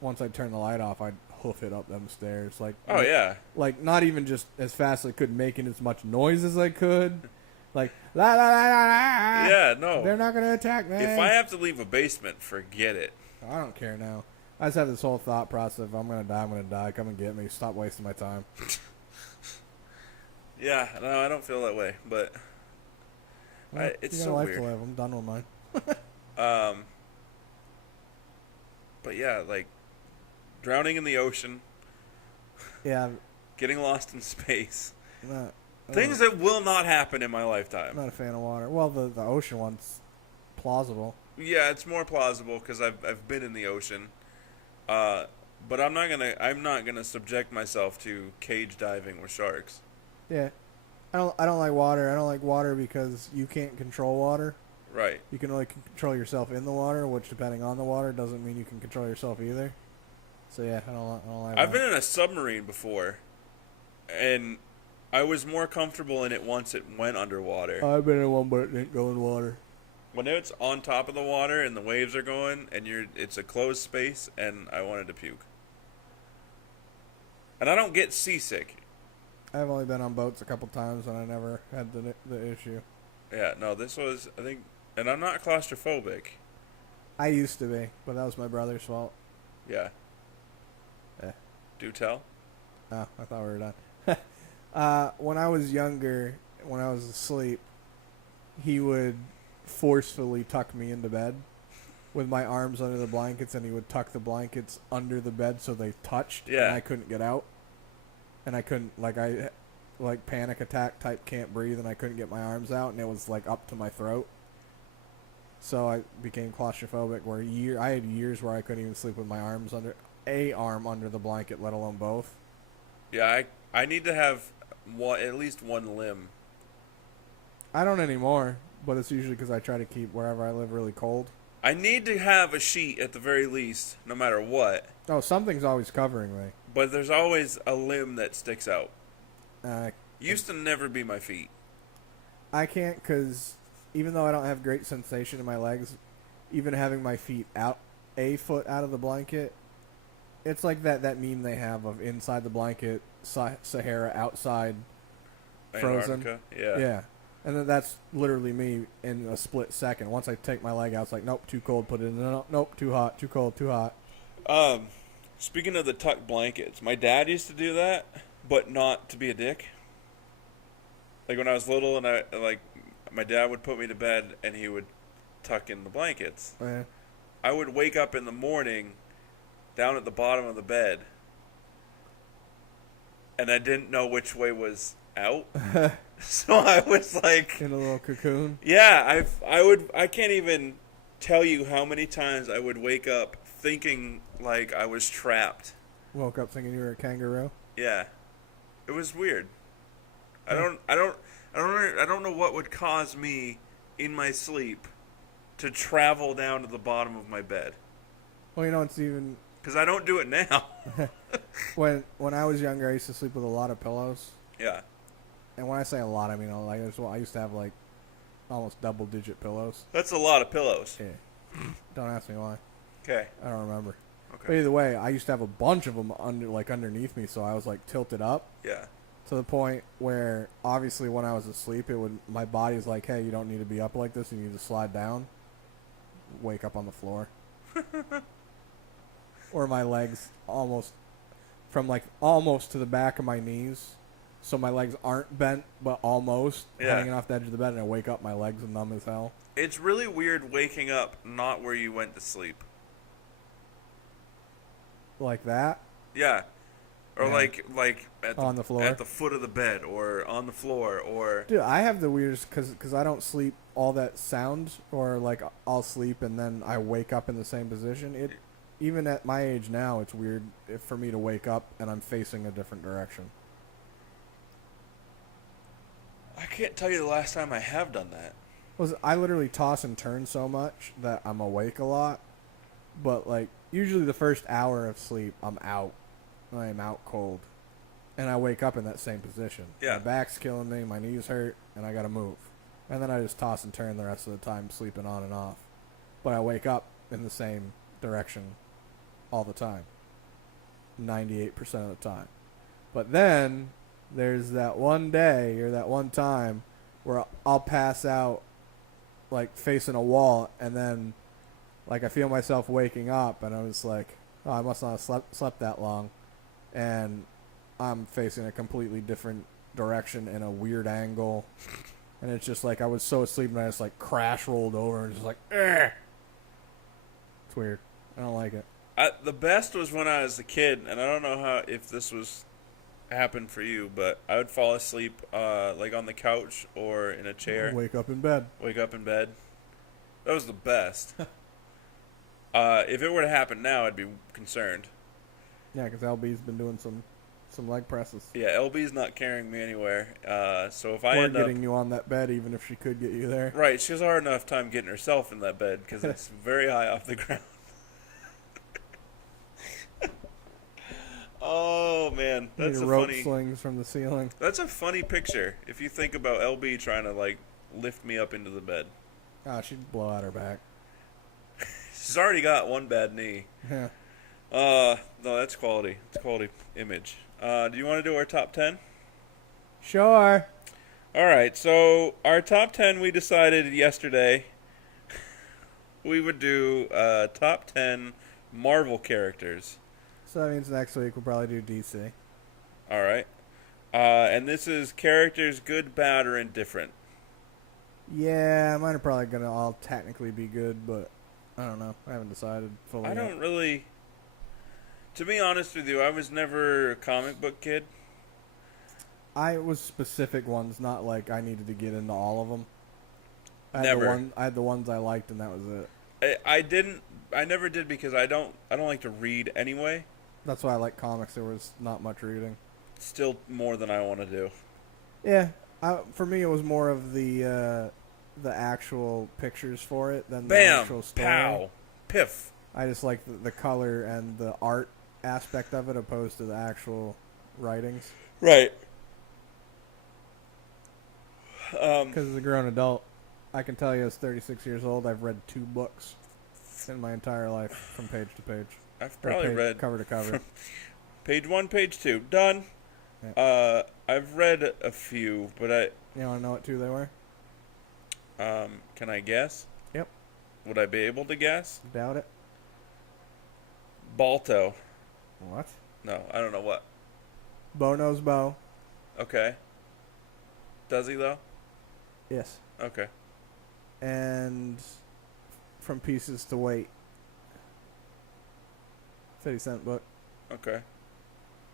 once I'd turn the light off, I'd hoof it up them stairs. Like, oh yeah. Like not even just as fast as I could, making as much noise as I could. Like, la la la la la. Yeah, no. They're not gonna attack me. If I have to leave a basement, forget it. I don't care now. I just have this whole thought process: if I'm gonna die, I'm gonna die. Come and get me. Stop wasting my time. Yeah, no, I don't feel that way, but Well, it's you got so a life weird. to live. I'm done with mine. But yeah, like drowning in the ocean, Yeah, getting lost in space, I'm things that will not happen in my lifetime. not a fan of water. Well, the ocean one's plausible. Yeah, it's more plausible because I've been in the ocean, but I'm not gonna subject myself to cage diving with sharks. Yeah, I don't like water. I don't like water because you can't control water. Right. You can only control yourself in the water, which depending on the water doesn't mean you can control yourself either. So yeah, I don't like I've that. been in a submarine before, and I was more comfortable in it once it went underwater. I've been in one, but it didn't go in water. When it's on top of the water and the waves are going, and it's a closed space, and I wanted to puke. And I don't get seasick. I've only been on boats a couple times, and I never had the issue. Yeah, no, this was, I think, and I'm not claustrophobic. I used to be, but that was my brother's fault. Yeah. Yeah. Do tell. Oh, I thought we were done. When I was younger, when I was asleep, he would forcefully tuck me into bed with my arms under the blankets, and he would tuck the blankets under the bed so they touched, Yeah. and I couldn't get out. And I couldn't, like panic attack type can't breathe, and I couldn't get my arms out, and it was like up to my throat. So I became claustrophobic. I had years where I couldn't even sleep with my arms under a arm under the blanket, let alone both. Yeah, I need to have at least one limb. I don't anymore, but it's usually because I try to keep wherever I live really cold. I need to have a sheet at the very least, no matter what. Oh, something's always covering me. But there's always a limb that sticks out. Uh, Used to never be my feet. I can't because even though I don't have great sensation in my legs, even having my feet out, a foot out of the blanket, it's like that meme they have of inside the blanket, Sahara, outside, frozen. Antarctica? Yeah. Yeah. And then that's literally me in a split second. Once I take my leg out, it's like, nope, too cold, put it in. Nope, too hot, too cold, too hot. Speaking of the tucked blankets, my dad used to do that, but not to be a dick. Like when I was little, and my dad would put me to bed, and he would tuck in the blankets. Yeah. I would wake up in the morning, down at the bottom of the bed, and I didn't know which way was out. So I was like, In a little cocoon. yeah, I can't even tell you how many times I would wake up thinking like I was trapped. Woke up thinking you were a kangaroo. Yeah. It was weird. I don't know what would cause me in my sleep to travel down to the bottom of my bed. Well, you know, it's even Cuz I don't do it now. when I was younger, I used to sleep with a lot of pillows. Yeah. And when I say a lot, I mean like I used to have like almost double-digit pillows. That's a lot of pillows. Yeah. Don't ask me why. Okay. I don't remember. But Okay. either way, I used to have a bunch of them underneath me, so I was like tilted up Yeah. to the point where obviously when I was asleep, my body's like, hey, you don't need to be up like this. You need to slide down. Wake up on the floor. Or my legs almost to the back of my knees. So my legs aren't bent, but almost Yeah. hanging off the edge of the bed, and I wake up, my legs are numb as hell. It's really weird waking up not where you went to sleep. Like that. Yeah. Or Yeah. like at On the floor? at the foot of the bed, or on the floor, or Dude, I have the weirdest because I don't sleep all that sound, or like I'll sleep and then I wake up in the same position. Even at my age now, it's weird for me to wake up and I'm facing a different direction. I can't tell you the last time I have done that. I literally toss and turn so much that I'm awake a lot, but like usually the first hour of sleep, I'm out. I am out cold, and I wake up in that same position. Yeah. My back's killing me, my knees hurt, and I gotta move. And then I just toss and turn the rest of the time, sleeping on and off. But I wake up in the same direction all the time, 98% of the time. But then there's that one day or that one time where I'll pass out like facing a wall, and then like I feel myself waking up, and I was like, oh, I must not have slept that long, and I'm facing a completely different direction in a weird angle, and it's just like I was so asleep and I just like crash rolled over and just like, Ugh! It's weird. I don't like it. The best was when I was a kid, and I don't know if this was happened for you, but I would fall asleep like on the couch or in a chair. Wake up in bed. Wake up in bed. That was the best. If it were to happen now, I'd be concerned. Yeah, because LB's been doing some some leg presses. Yeah, LB's not carrying me anywhere. So if I Or end up getting you on that bed, even if she could get you there. right, she has a hard enough time getting herself in that bed because it's very high off the ground. Oh man, that's Need a rope funny. slings from the ceiling. That's a funny picture. If you think about LB trying to like lift me up into the bed, Ah, she'd blow out her back. she's already got one bad knee. Yeah. No, that's quality. It's quality image. Do you want to do our top 10? Sure. All right. So our top 10, we decided yesterday we would do top 10 Marvel characters. So that means next week we'll probably do DC. All right. And this is characters good, bad, or indifferent. Yeah, mine are probably gonna all technically be good, but I don't know. I haven't decided fully. I yet. don't really. To be honest with you, I was never a comic book kid. I was specific ones, not like I needed to get into all of them. Never. I had the ones I liked, and that was it. I didn't. I never did because I don't like to read anyway. That's why I like comics. There was not much reading. Still more than I want to do. Yeah, for me it was more of the actual pictures for it than the Bam! actual story. Pow! Piff! I just like the color and the art aspect of it opposed to the actual writings. Right. Because as a grown adult, I can tell you as 36 years old, I've read 2 books in my entire life from page to page. I've probably read cover to cover. page 1, page 2. Done. Yeah. I've read a few, but You want to know what 2 they were? can I guess? Yep. Would I be able to guess? Doubt it. Balto. What? No, I don't know what. Bo knows Bo. Okay. Does he though? Yes. Okay. And From Pieces to Weight. 50-cent book. Okay.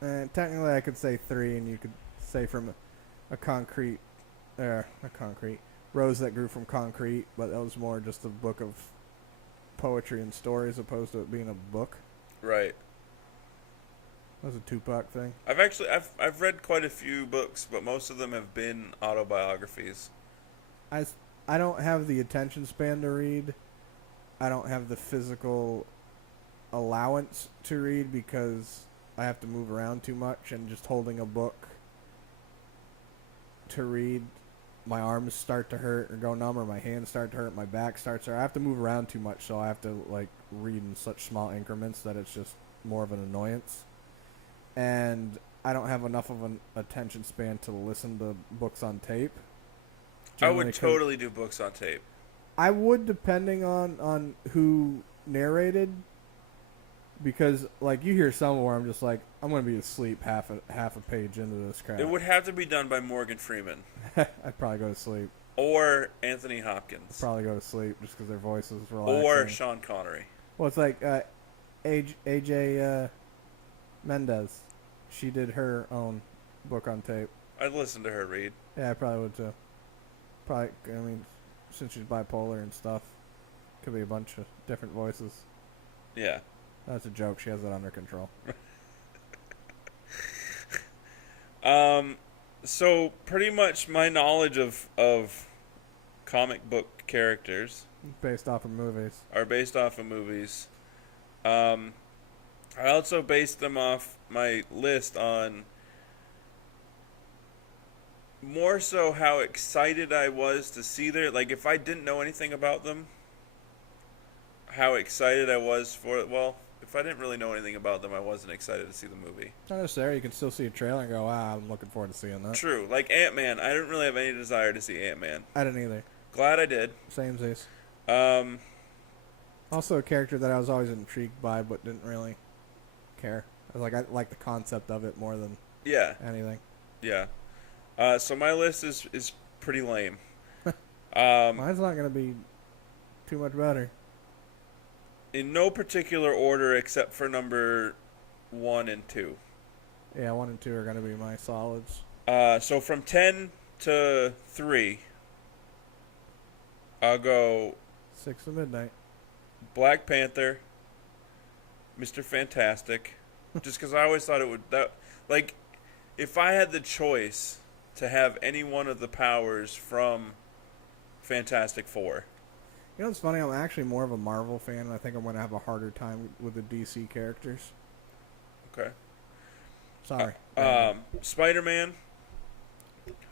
And technically I could say 3, and you could say from a concrete rose that grew from concrete, but that was more just a book of poetry and stories opposed to it being a book. Right. That was a Tupac thing. I've read quite a few books, but most of them have been autobiographies. I don't have the attention span to read. I don't have the physical allowance to read because I have to move around too much, and just holding a book to read, my arms start to hurt or go numb, or my hands start to hurt, my back starts to hurt. I have to move around too much, so I have to like read in such small increments that it's just more of an annoyance. And I don't have enough of an attention span to listen to books on tape. I would Generally, totally do books on tape. I would, depending on who narrated, because like you hear some where I'm just like, I'm gonna be asleep half a page into this crap. It would have to be done by Morgan Freeman I'd probably go to sleep. or Anthony Hopkins Probably go to sleep just because their voices relaxing. or Sean Connery. Well, it's like AJ Mendez. She did her own book on tape. I'd listen to her read. Yeah, I probably would too. Probably, I mean, since she's bipolar and stuff, could be a bunch of different voices. Yeah. That's a joke. She has it under control. So pretty much my knowledge of comic book characters Based off of movies. are based off of movies. I also based them off my list on more so how excited I was to see their, like if I didn't know anything about them, how excited I was for it. Well, if I didn't really know anything about them, I wasn't excited to see the movie. Not necessarily. You can still see a trailer and go, wow, I'm looking forward to seeing that. True. Like Ant-Man, I didn't really have any desire to see Ant-Man. I didn't either. Glad I did. Samesies. Um, Also a character that I was always intrigued by but didn't really care. I like the concept of it more than yeah, anything. yeah. So my list is pretty lame. Mine's not going to be too much better. In no particular order except for number 1 and 2. Yeah, 1 and 2 are going to be my solids. So from 10 to 3, I'll go 6 to midnight. Black Panther, Mr. Fantastic, just because I always thought it would, that like if I had the choice to have any one of the powers from Fantastic Four. You know what's funny? I'm actually more of a Marvel fan, and I think I'm going to have a harder time with the DC characters. Okay. Sorry. Spider-Man,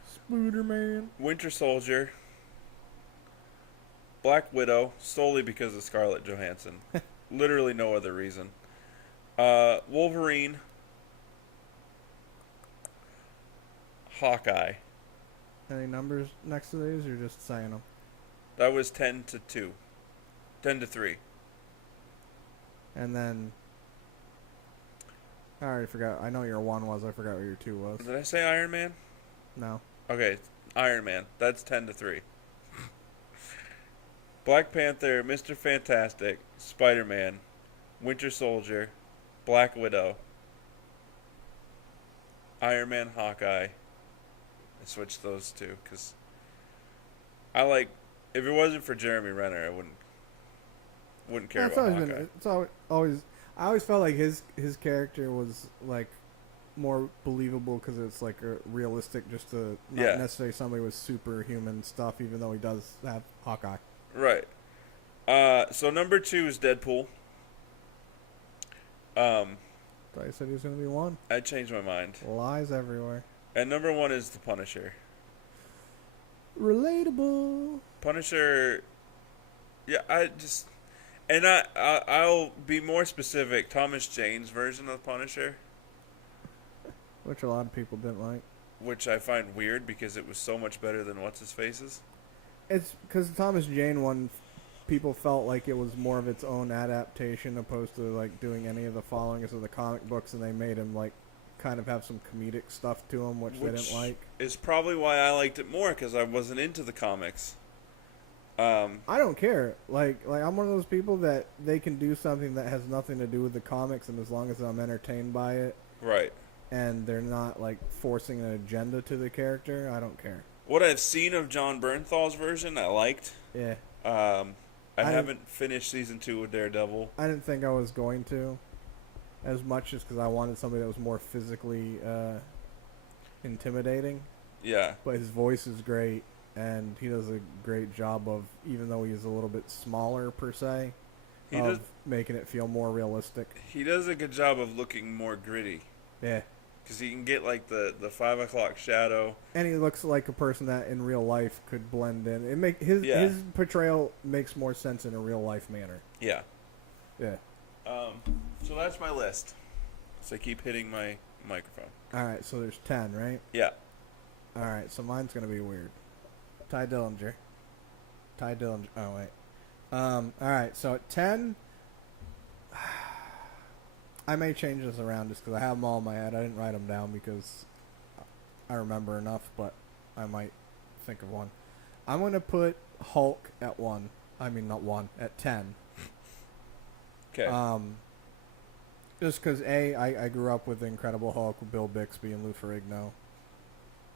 Spider-Man. Winter Soldier, Black Widow, solely because of Scarlett Johansson. Literally no other reason. Wolverine, Hawkeye. Any numbers next to these, or just saying them? That was 10-2. 10-3. And then... I already forgot. I know your one was. I forgot what your two was. Did I say Iron Man? No. Okay, Iron Man. That's 10-3. Black Panther, Mr. Fantastic, Spider-Man, Winter Soldier, Black Widow, Iron Man, Hawkeye. I switched those two because I like. If it wasn't for Jeremy Renner, I wouldn't care about Hawkeye. It's always. I always felt like his character was like more believable because it's like a realistic, just to not necessarily somebody with superhuman stuff, even though he does have Hawkeye. Right. So number 2 is Deadpool. Thought you said he was going to be one. I changed my mind. Lies everywhere. And number 1 is the Punisher. Relatable. Punisher. Yeah, I'll be more specific. Thomas Jane's version of Punisher, which a lot of people didn't like. Which I find weird because it was so much better than what's his face's. It's because the Thomas Jane one, people felt like it was more of its own adaptation opposed to like doing any of the followings of the comic books, and they made him like kind of have some comedic stuff to him, which they didn't like. Is probably why I liked it more, because I wasn't into the comics. I don't care. Like I'm one of those people that they can do something that has nothing to do with the comics, and as long as I'm entertained by it, right, and they're not like forcing an agenda to the character, I don't care. What I've seen of John Bernthal's version, I liked. Yeah. I haven't finished season 2 of Daredevil. I didn't think I was going to, as much as because I wanted somebody that was more physically intimidating. Yeah. But his voice is great, and he does a great job of, even though he's a little bit smaller per se, making it feel more realistic. He does a good job of looking more gritty. Yeah. Because he can get like the 5 o'clock shadow. And he looks like a person that in real life could blend in. His portrayal makes more sense in a real life manner. Yeah. Yeah. So that's my list. So I keep hitting my microphone. Alright, so there's 10, right? Yeah. Alright, so mine's going to be weird. Ty Dillinger. Oh, wait. Alright, so at 10... I may change this around just because I have them all in my head. I didn't write them down because I remember enough, but I might think of one. I'm going to put Hulk at 1. I mean, not 1, at 10. Okay. Just because, I grew up with the Incredible Hulk with Bill Bixby and Lou Ferrigno.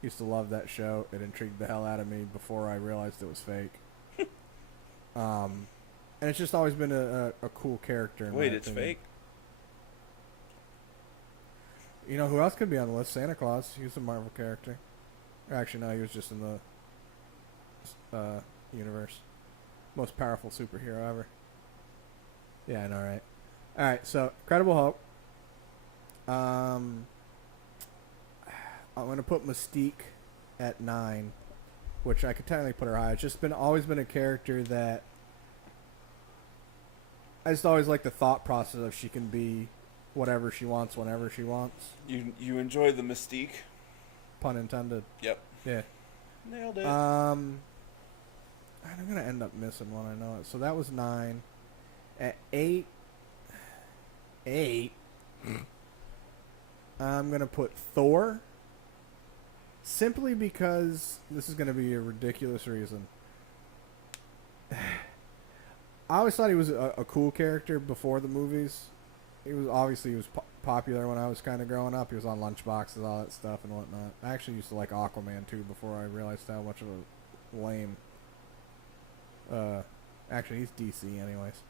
Used to love that show. It intrigued the hell out of me before I realized it was fake. And it's just always been a cool character. Wait, it's fake? You know who else could be on the list? Santa Claus. He's a Marvel character. Actually, no, he was just in the universe. Most powerful superhero ever. Yeah, I know, right? Alright, so Incredible Hulk. I'm going to put Mystique at 9, which I could technically put her high. It's just always been a character that I just always like the thought process of she can be whatever she wants whenever she wants. You enjoy the mystique? Pun intended. Yep. Yeah. Nailed it. I'm going to end up missing one, I know it. So that was 9. At 8, I'm going to put Thor. Simply because this is going to be a ridiculous reason. I always thought he was a cool character before the movies. He was popular when I was kind of growing up. He was on lunchboxes, all that stuff and whatnot. I actually used to like Aquaman too before I realized how much of a lame. Actually, he's DC anyways.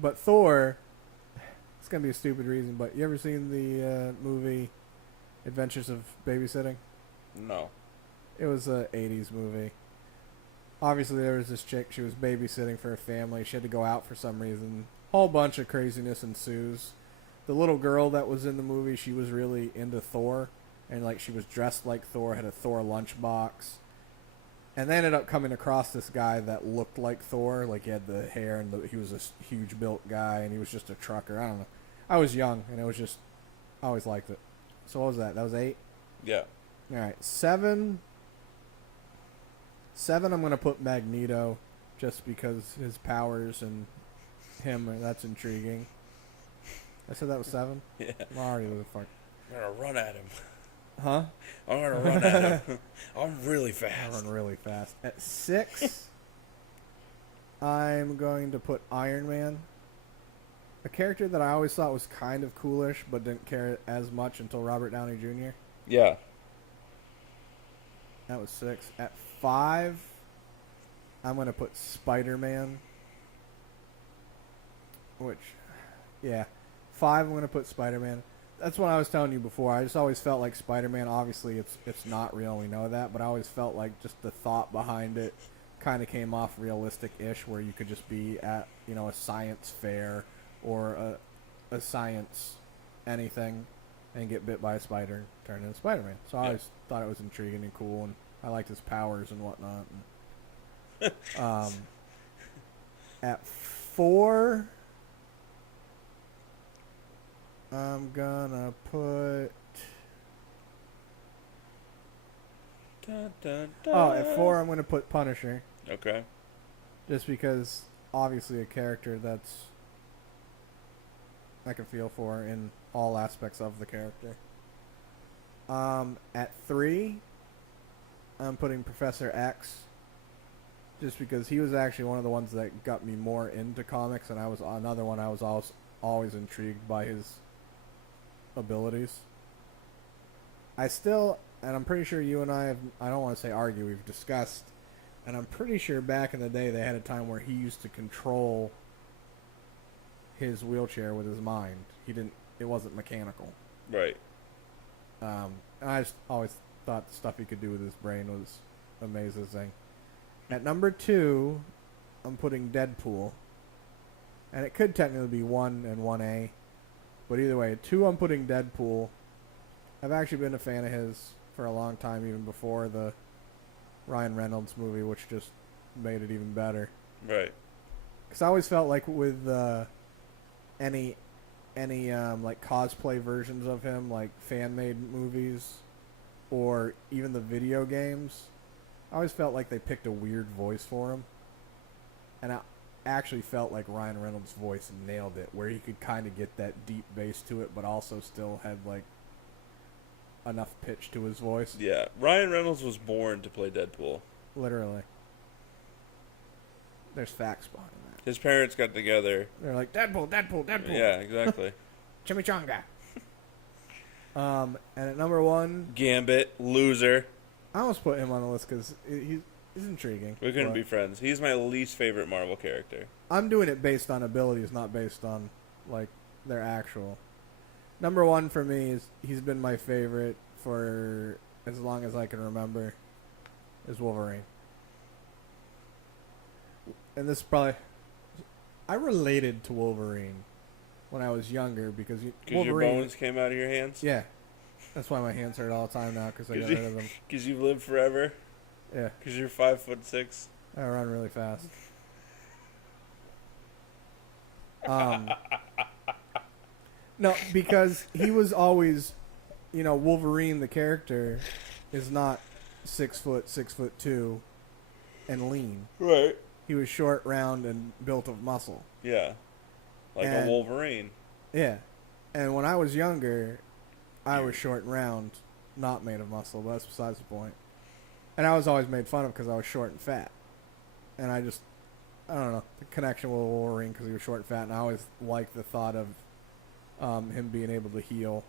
But Thor, it's gonna be a stupid reason, but you ever seen the movie Adventures of Babysitting? No. It was a '80s movie. Obviously, there was this chick. She was babysitting for a family. She had to go out for some reason. Whole bunch of craziness ensues. The little girl that was in the movie, she was really into Thor, and like she was dressed like Thor, had a Thor lunchbox, and they ended up coming across this guy that looked like Thor. Like he had the hair, and he was a huge built guy, and he was just a trucker. I don't know. I was young, and it was just I always liked it. So what was that? That was 8. Yeah. All right, 7. 7, I'm gonna put Magneto, just because his powers and him. That's intriguing. I said that was 7. Yeah. I'm already with the fuck. I'm gonna run at him. Huh? I'm gonna run at him. I'm really I fast. run really fast. At 6, I'm going to put Iron Man. A character that I always thought was kind of coolish, but didn't care as much until Robert Downey Jr. Yeah. That was 6. At 5, I'm going to put Spider-Man. Which, yeah. 5, I'm going to put Spider-Man. That's what I was telling you before. I just always felt like Spider-Man, obviously it's not real, we know that, but I always felt like just the thought behind it kind of came off realistic-ish, where you could just be at, a science fair or a science anything and get bit by a spider and turn into Spider-Man. So I always thought it was intriguing and cool, and I liked his powers and whatnot. And, at 4, I'm gonna put... Dun, dun, dun. Oh, at 4, I'm gonna put Punisher. Okay. Just because, obviously, a character that's I can feel for in all aspects of the character. At 3, I'm putting Professor X, just because he was actually one of the ones that got me more into comics, and I was another one I was always intrigued by his abilities. And I'm pretty sure you and I don't want to say argue, we've discussed, and I'm pretty sure back in the day they had a time where he used to control his wheelchair with his mind. It wasn't mechanical. Right. And I just always thought the stuff he could do with his brain was amazing. At number 2, I'm putting Deadpool. And it could technically be 1 and 1A. But either way, 2, I'm putting Deadpool. I've actually been a fan of his for a long time, even before the Ryan Reynolds movie, which just made it even better. Right. Because I always felt like with any like cosplay versions of him, like fan-made movies, or even the video games, I always felt like they picked a weird voice for him. And I actually felt like Ryan Reynolds' voice nailed it, where he could kind of get that deep bass to it, but also still had like enough pitch to his voice. Yeah. Ryan Reynolds was born to play Deadpool. Literally. There's facts behind that. His parents got together. They're like, Deadpool, Deadpool, Deadpool. Yeah, exactly. Chimichanga. And at number 1, Gambit, loser. I almost put him on the list because he's intriguing. We couldn't but be friends. He's my least favorite Marvel character. I'm doing it based on abilities, not based on like their actual. Number 1 for me is he's been my favorite for as long as I can remember. Is Wolverine. And this is probably I related to Wolverine when I was younger because Because your bones came out of your hands? Yeah, that's why my hands hurt all the time now because I got rid of them. Because you've lived forever? Yeah, Because you're 5'6". I run really fast. No, because he was always, Wolverine the character is not 6 foot, 6'2", and lean. Right. He was short, round, and built of muscle. Yeah. Like a Wolverine. Yeah. And when I was younger, I was short and round, not made of muscle, but that's besides the point. And I was always made fun of because I was short and fat. And I don't know, the connection with Wolverine because he was short and fat, and I always liked the thought of him being able to heal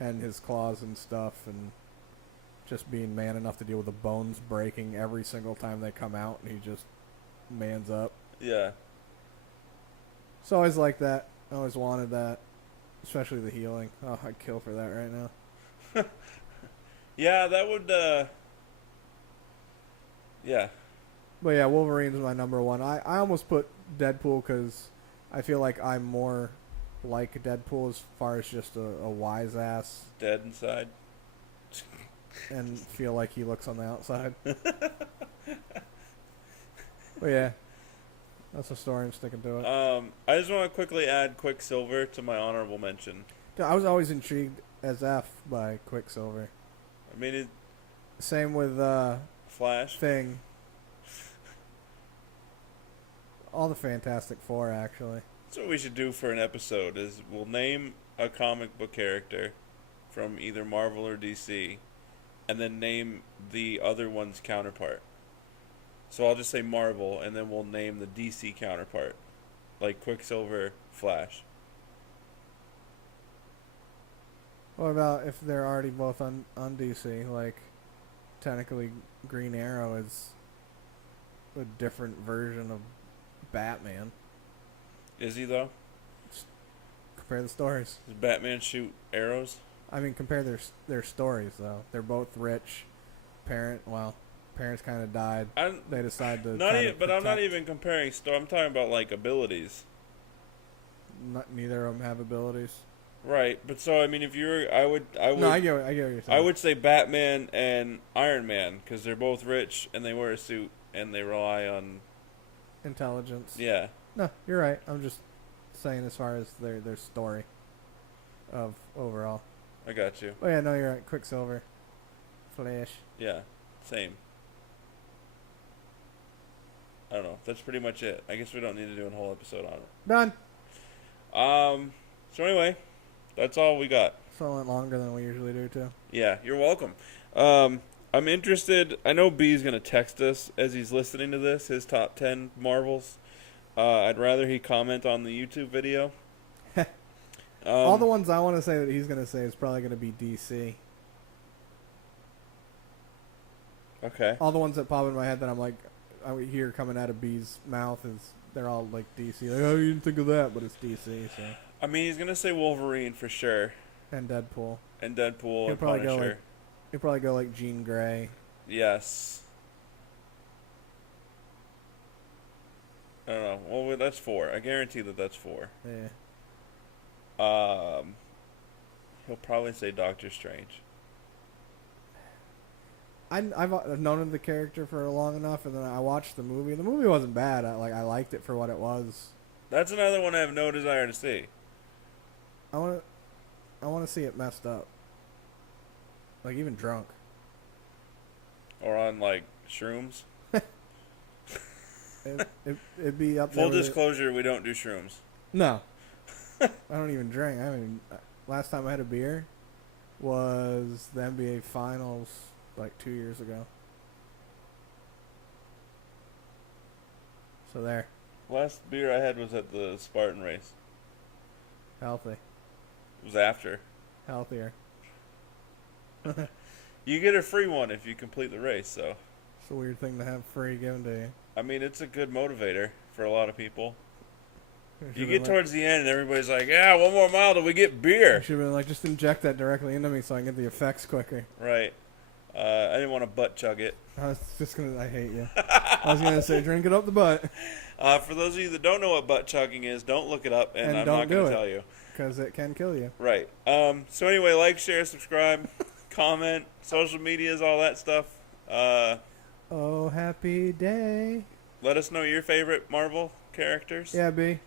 and his claws and stuff, and just being man enough to deal with the bones breaking every single time they come out, and he just mans up. Yeah. So I always like that. I always wanted that, especially the healing. Oh, I'd kill for that right now. Yeah, that would. Yeah, But yeah, Wolverine's my number one. I almost put Deadpool because I feel like I'm more like Deadpool as far as just a wise ass dead inside. and feel like he looks on the outside. But yeah, that's the story. I'm sticking to it. I just want to quickly add Quicksilver to my honorable mention. I was always intrigued as F by Quicksilver. I mean, it, Same with Flash. Thing. All the Fantastic Four, actually. That's what we should do for an episode. Is we'll name a comic book character from either Marvel or DC, and then name the other one's counterpart. So I'll just say Marvel, and then we'll name the DC counterpart, like Quicksilver, Flash. What about if they're already both on DC? Like, technically, Green Arrow is a different version of Batman. Is he though? Compare the stories. Does Batman shoot arrows? I mean, compare their stories though. They're both rich. Parents kind of died. They decide to. But I'm not even comparing I'm talking about like abilities. Neither of them have abilities. Right, but so I mean, if you're, I would. No, I get what you're saying. I would say Batman and Iron Man because they're both rich and they wear a suit and they rely on intelligence. Yeah. No, you're right. I'm just saying as far as their story of overall. I got you. Oh yeah, no, you're right. Quicksilver, Flash. Yeah, same. I don't know. That's pretty much it. I guess we don't need to do a whole episode on it. Done. So anyway, that's all we got. So it went longer than we usually do too. Yeah, you're welcome. I'm interested. I know B's gonna text us as he's listening to this. His top 10 Marvels. I'd rather he comment on the YouTube video. All the ones I want to say that he's gonna say is probably gonna be DC. Okay. All the ones that pop in my head that I'm like, I hear coming out of B's mouth is they're all like DC. Like, oh, you didn't think of that, but it's DC. So. I mean, he's gonna say Wolverine for sure. And Deadpool. And Deadpool He'll and probably Punisher. He'll probably go like Jean Grey. Yes. I don't know. Well, that's 4. I guarantee that's 4. Yeah. He'll probably say Doctor Strange. I've known the character for long enough, and then I watched the movie. The movie wasn't bad. I liked it for what it was. That's another one I have no desire to see. I want to see it messed up. Like, even drunk. Or on, like, shrooms. It'd be up there. Full disclosure, we don't do shrooms. No. I don't even drink. I mean, last time I had a beer was the NBA Finals, like 2 years ago. So there. Last beer I had was at the Spartan race. Healthy. It was after. Healthier. You get a free one if you complete the race, so. It's a weird thing to have free given to you. I mean, it's a good motivator for a lot of people. You Should've get been towards the end and everybody's like, yeah, 1 more mile till we get beer. Should have been like, just inject that directly into me so I can get the effects quicker. Right. I didn't want to butt chug it. I was just gonna. I hate you. I was gonna say, drink it up the butt. For those of you that don't know what butt chugging is, don't look it up, and I'm don't not going do to it. tell you. Because it can kill you. Right. So anyway, like, share, subscribe, comment, social medias, all that stuff. Oh, happy day. Let us know your favorite Marvel characters. Yeah, B.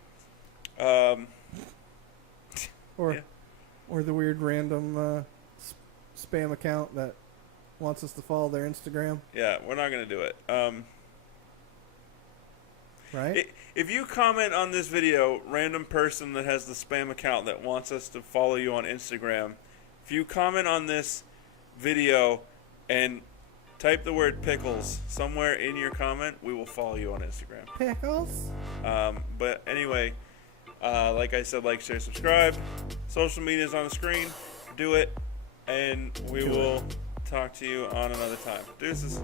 Yeah. Or the weird random spam account that wants us to follow their Instagram. Yeah, we're not going to do it. Right? If you comment on this video, random person that has the spam account that wants us to follow you on Instagram, if you comment on this video and type the word pickles somewhere in your comment, we will follow you on Instagram. Pickles? But anyway, like I said, like, share, subscribe. Social media is on the screen. Do it. And we will talk to you on another time. Deuces.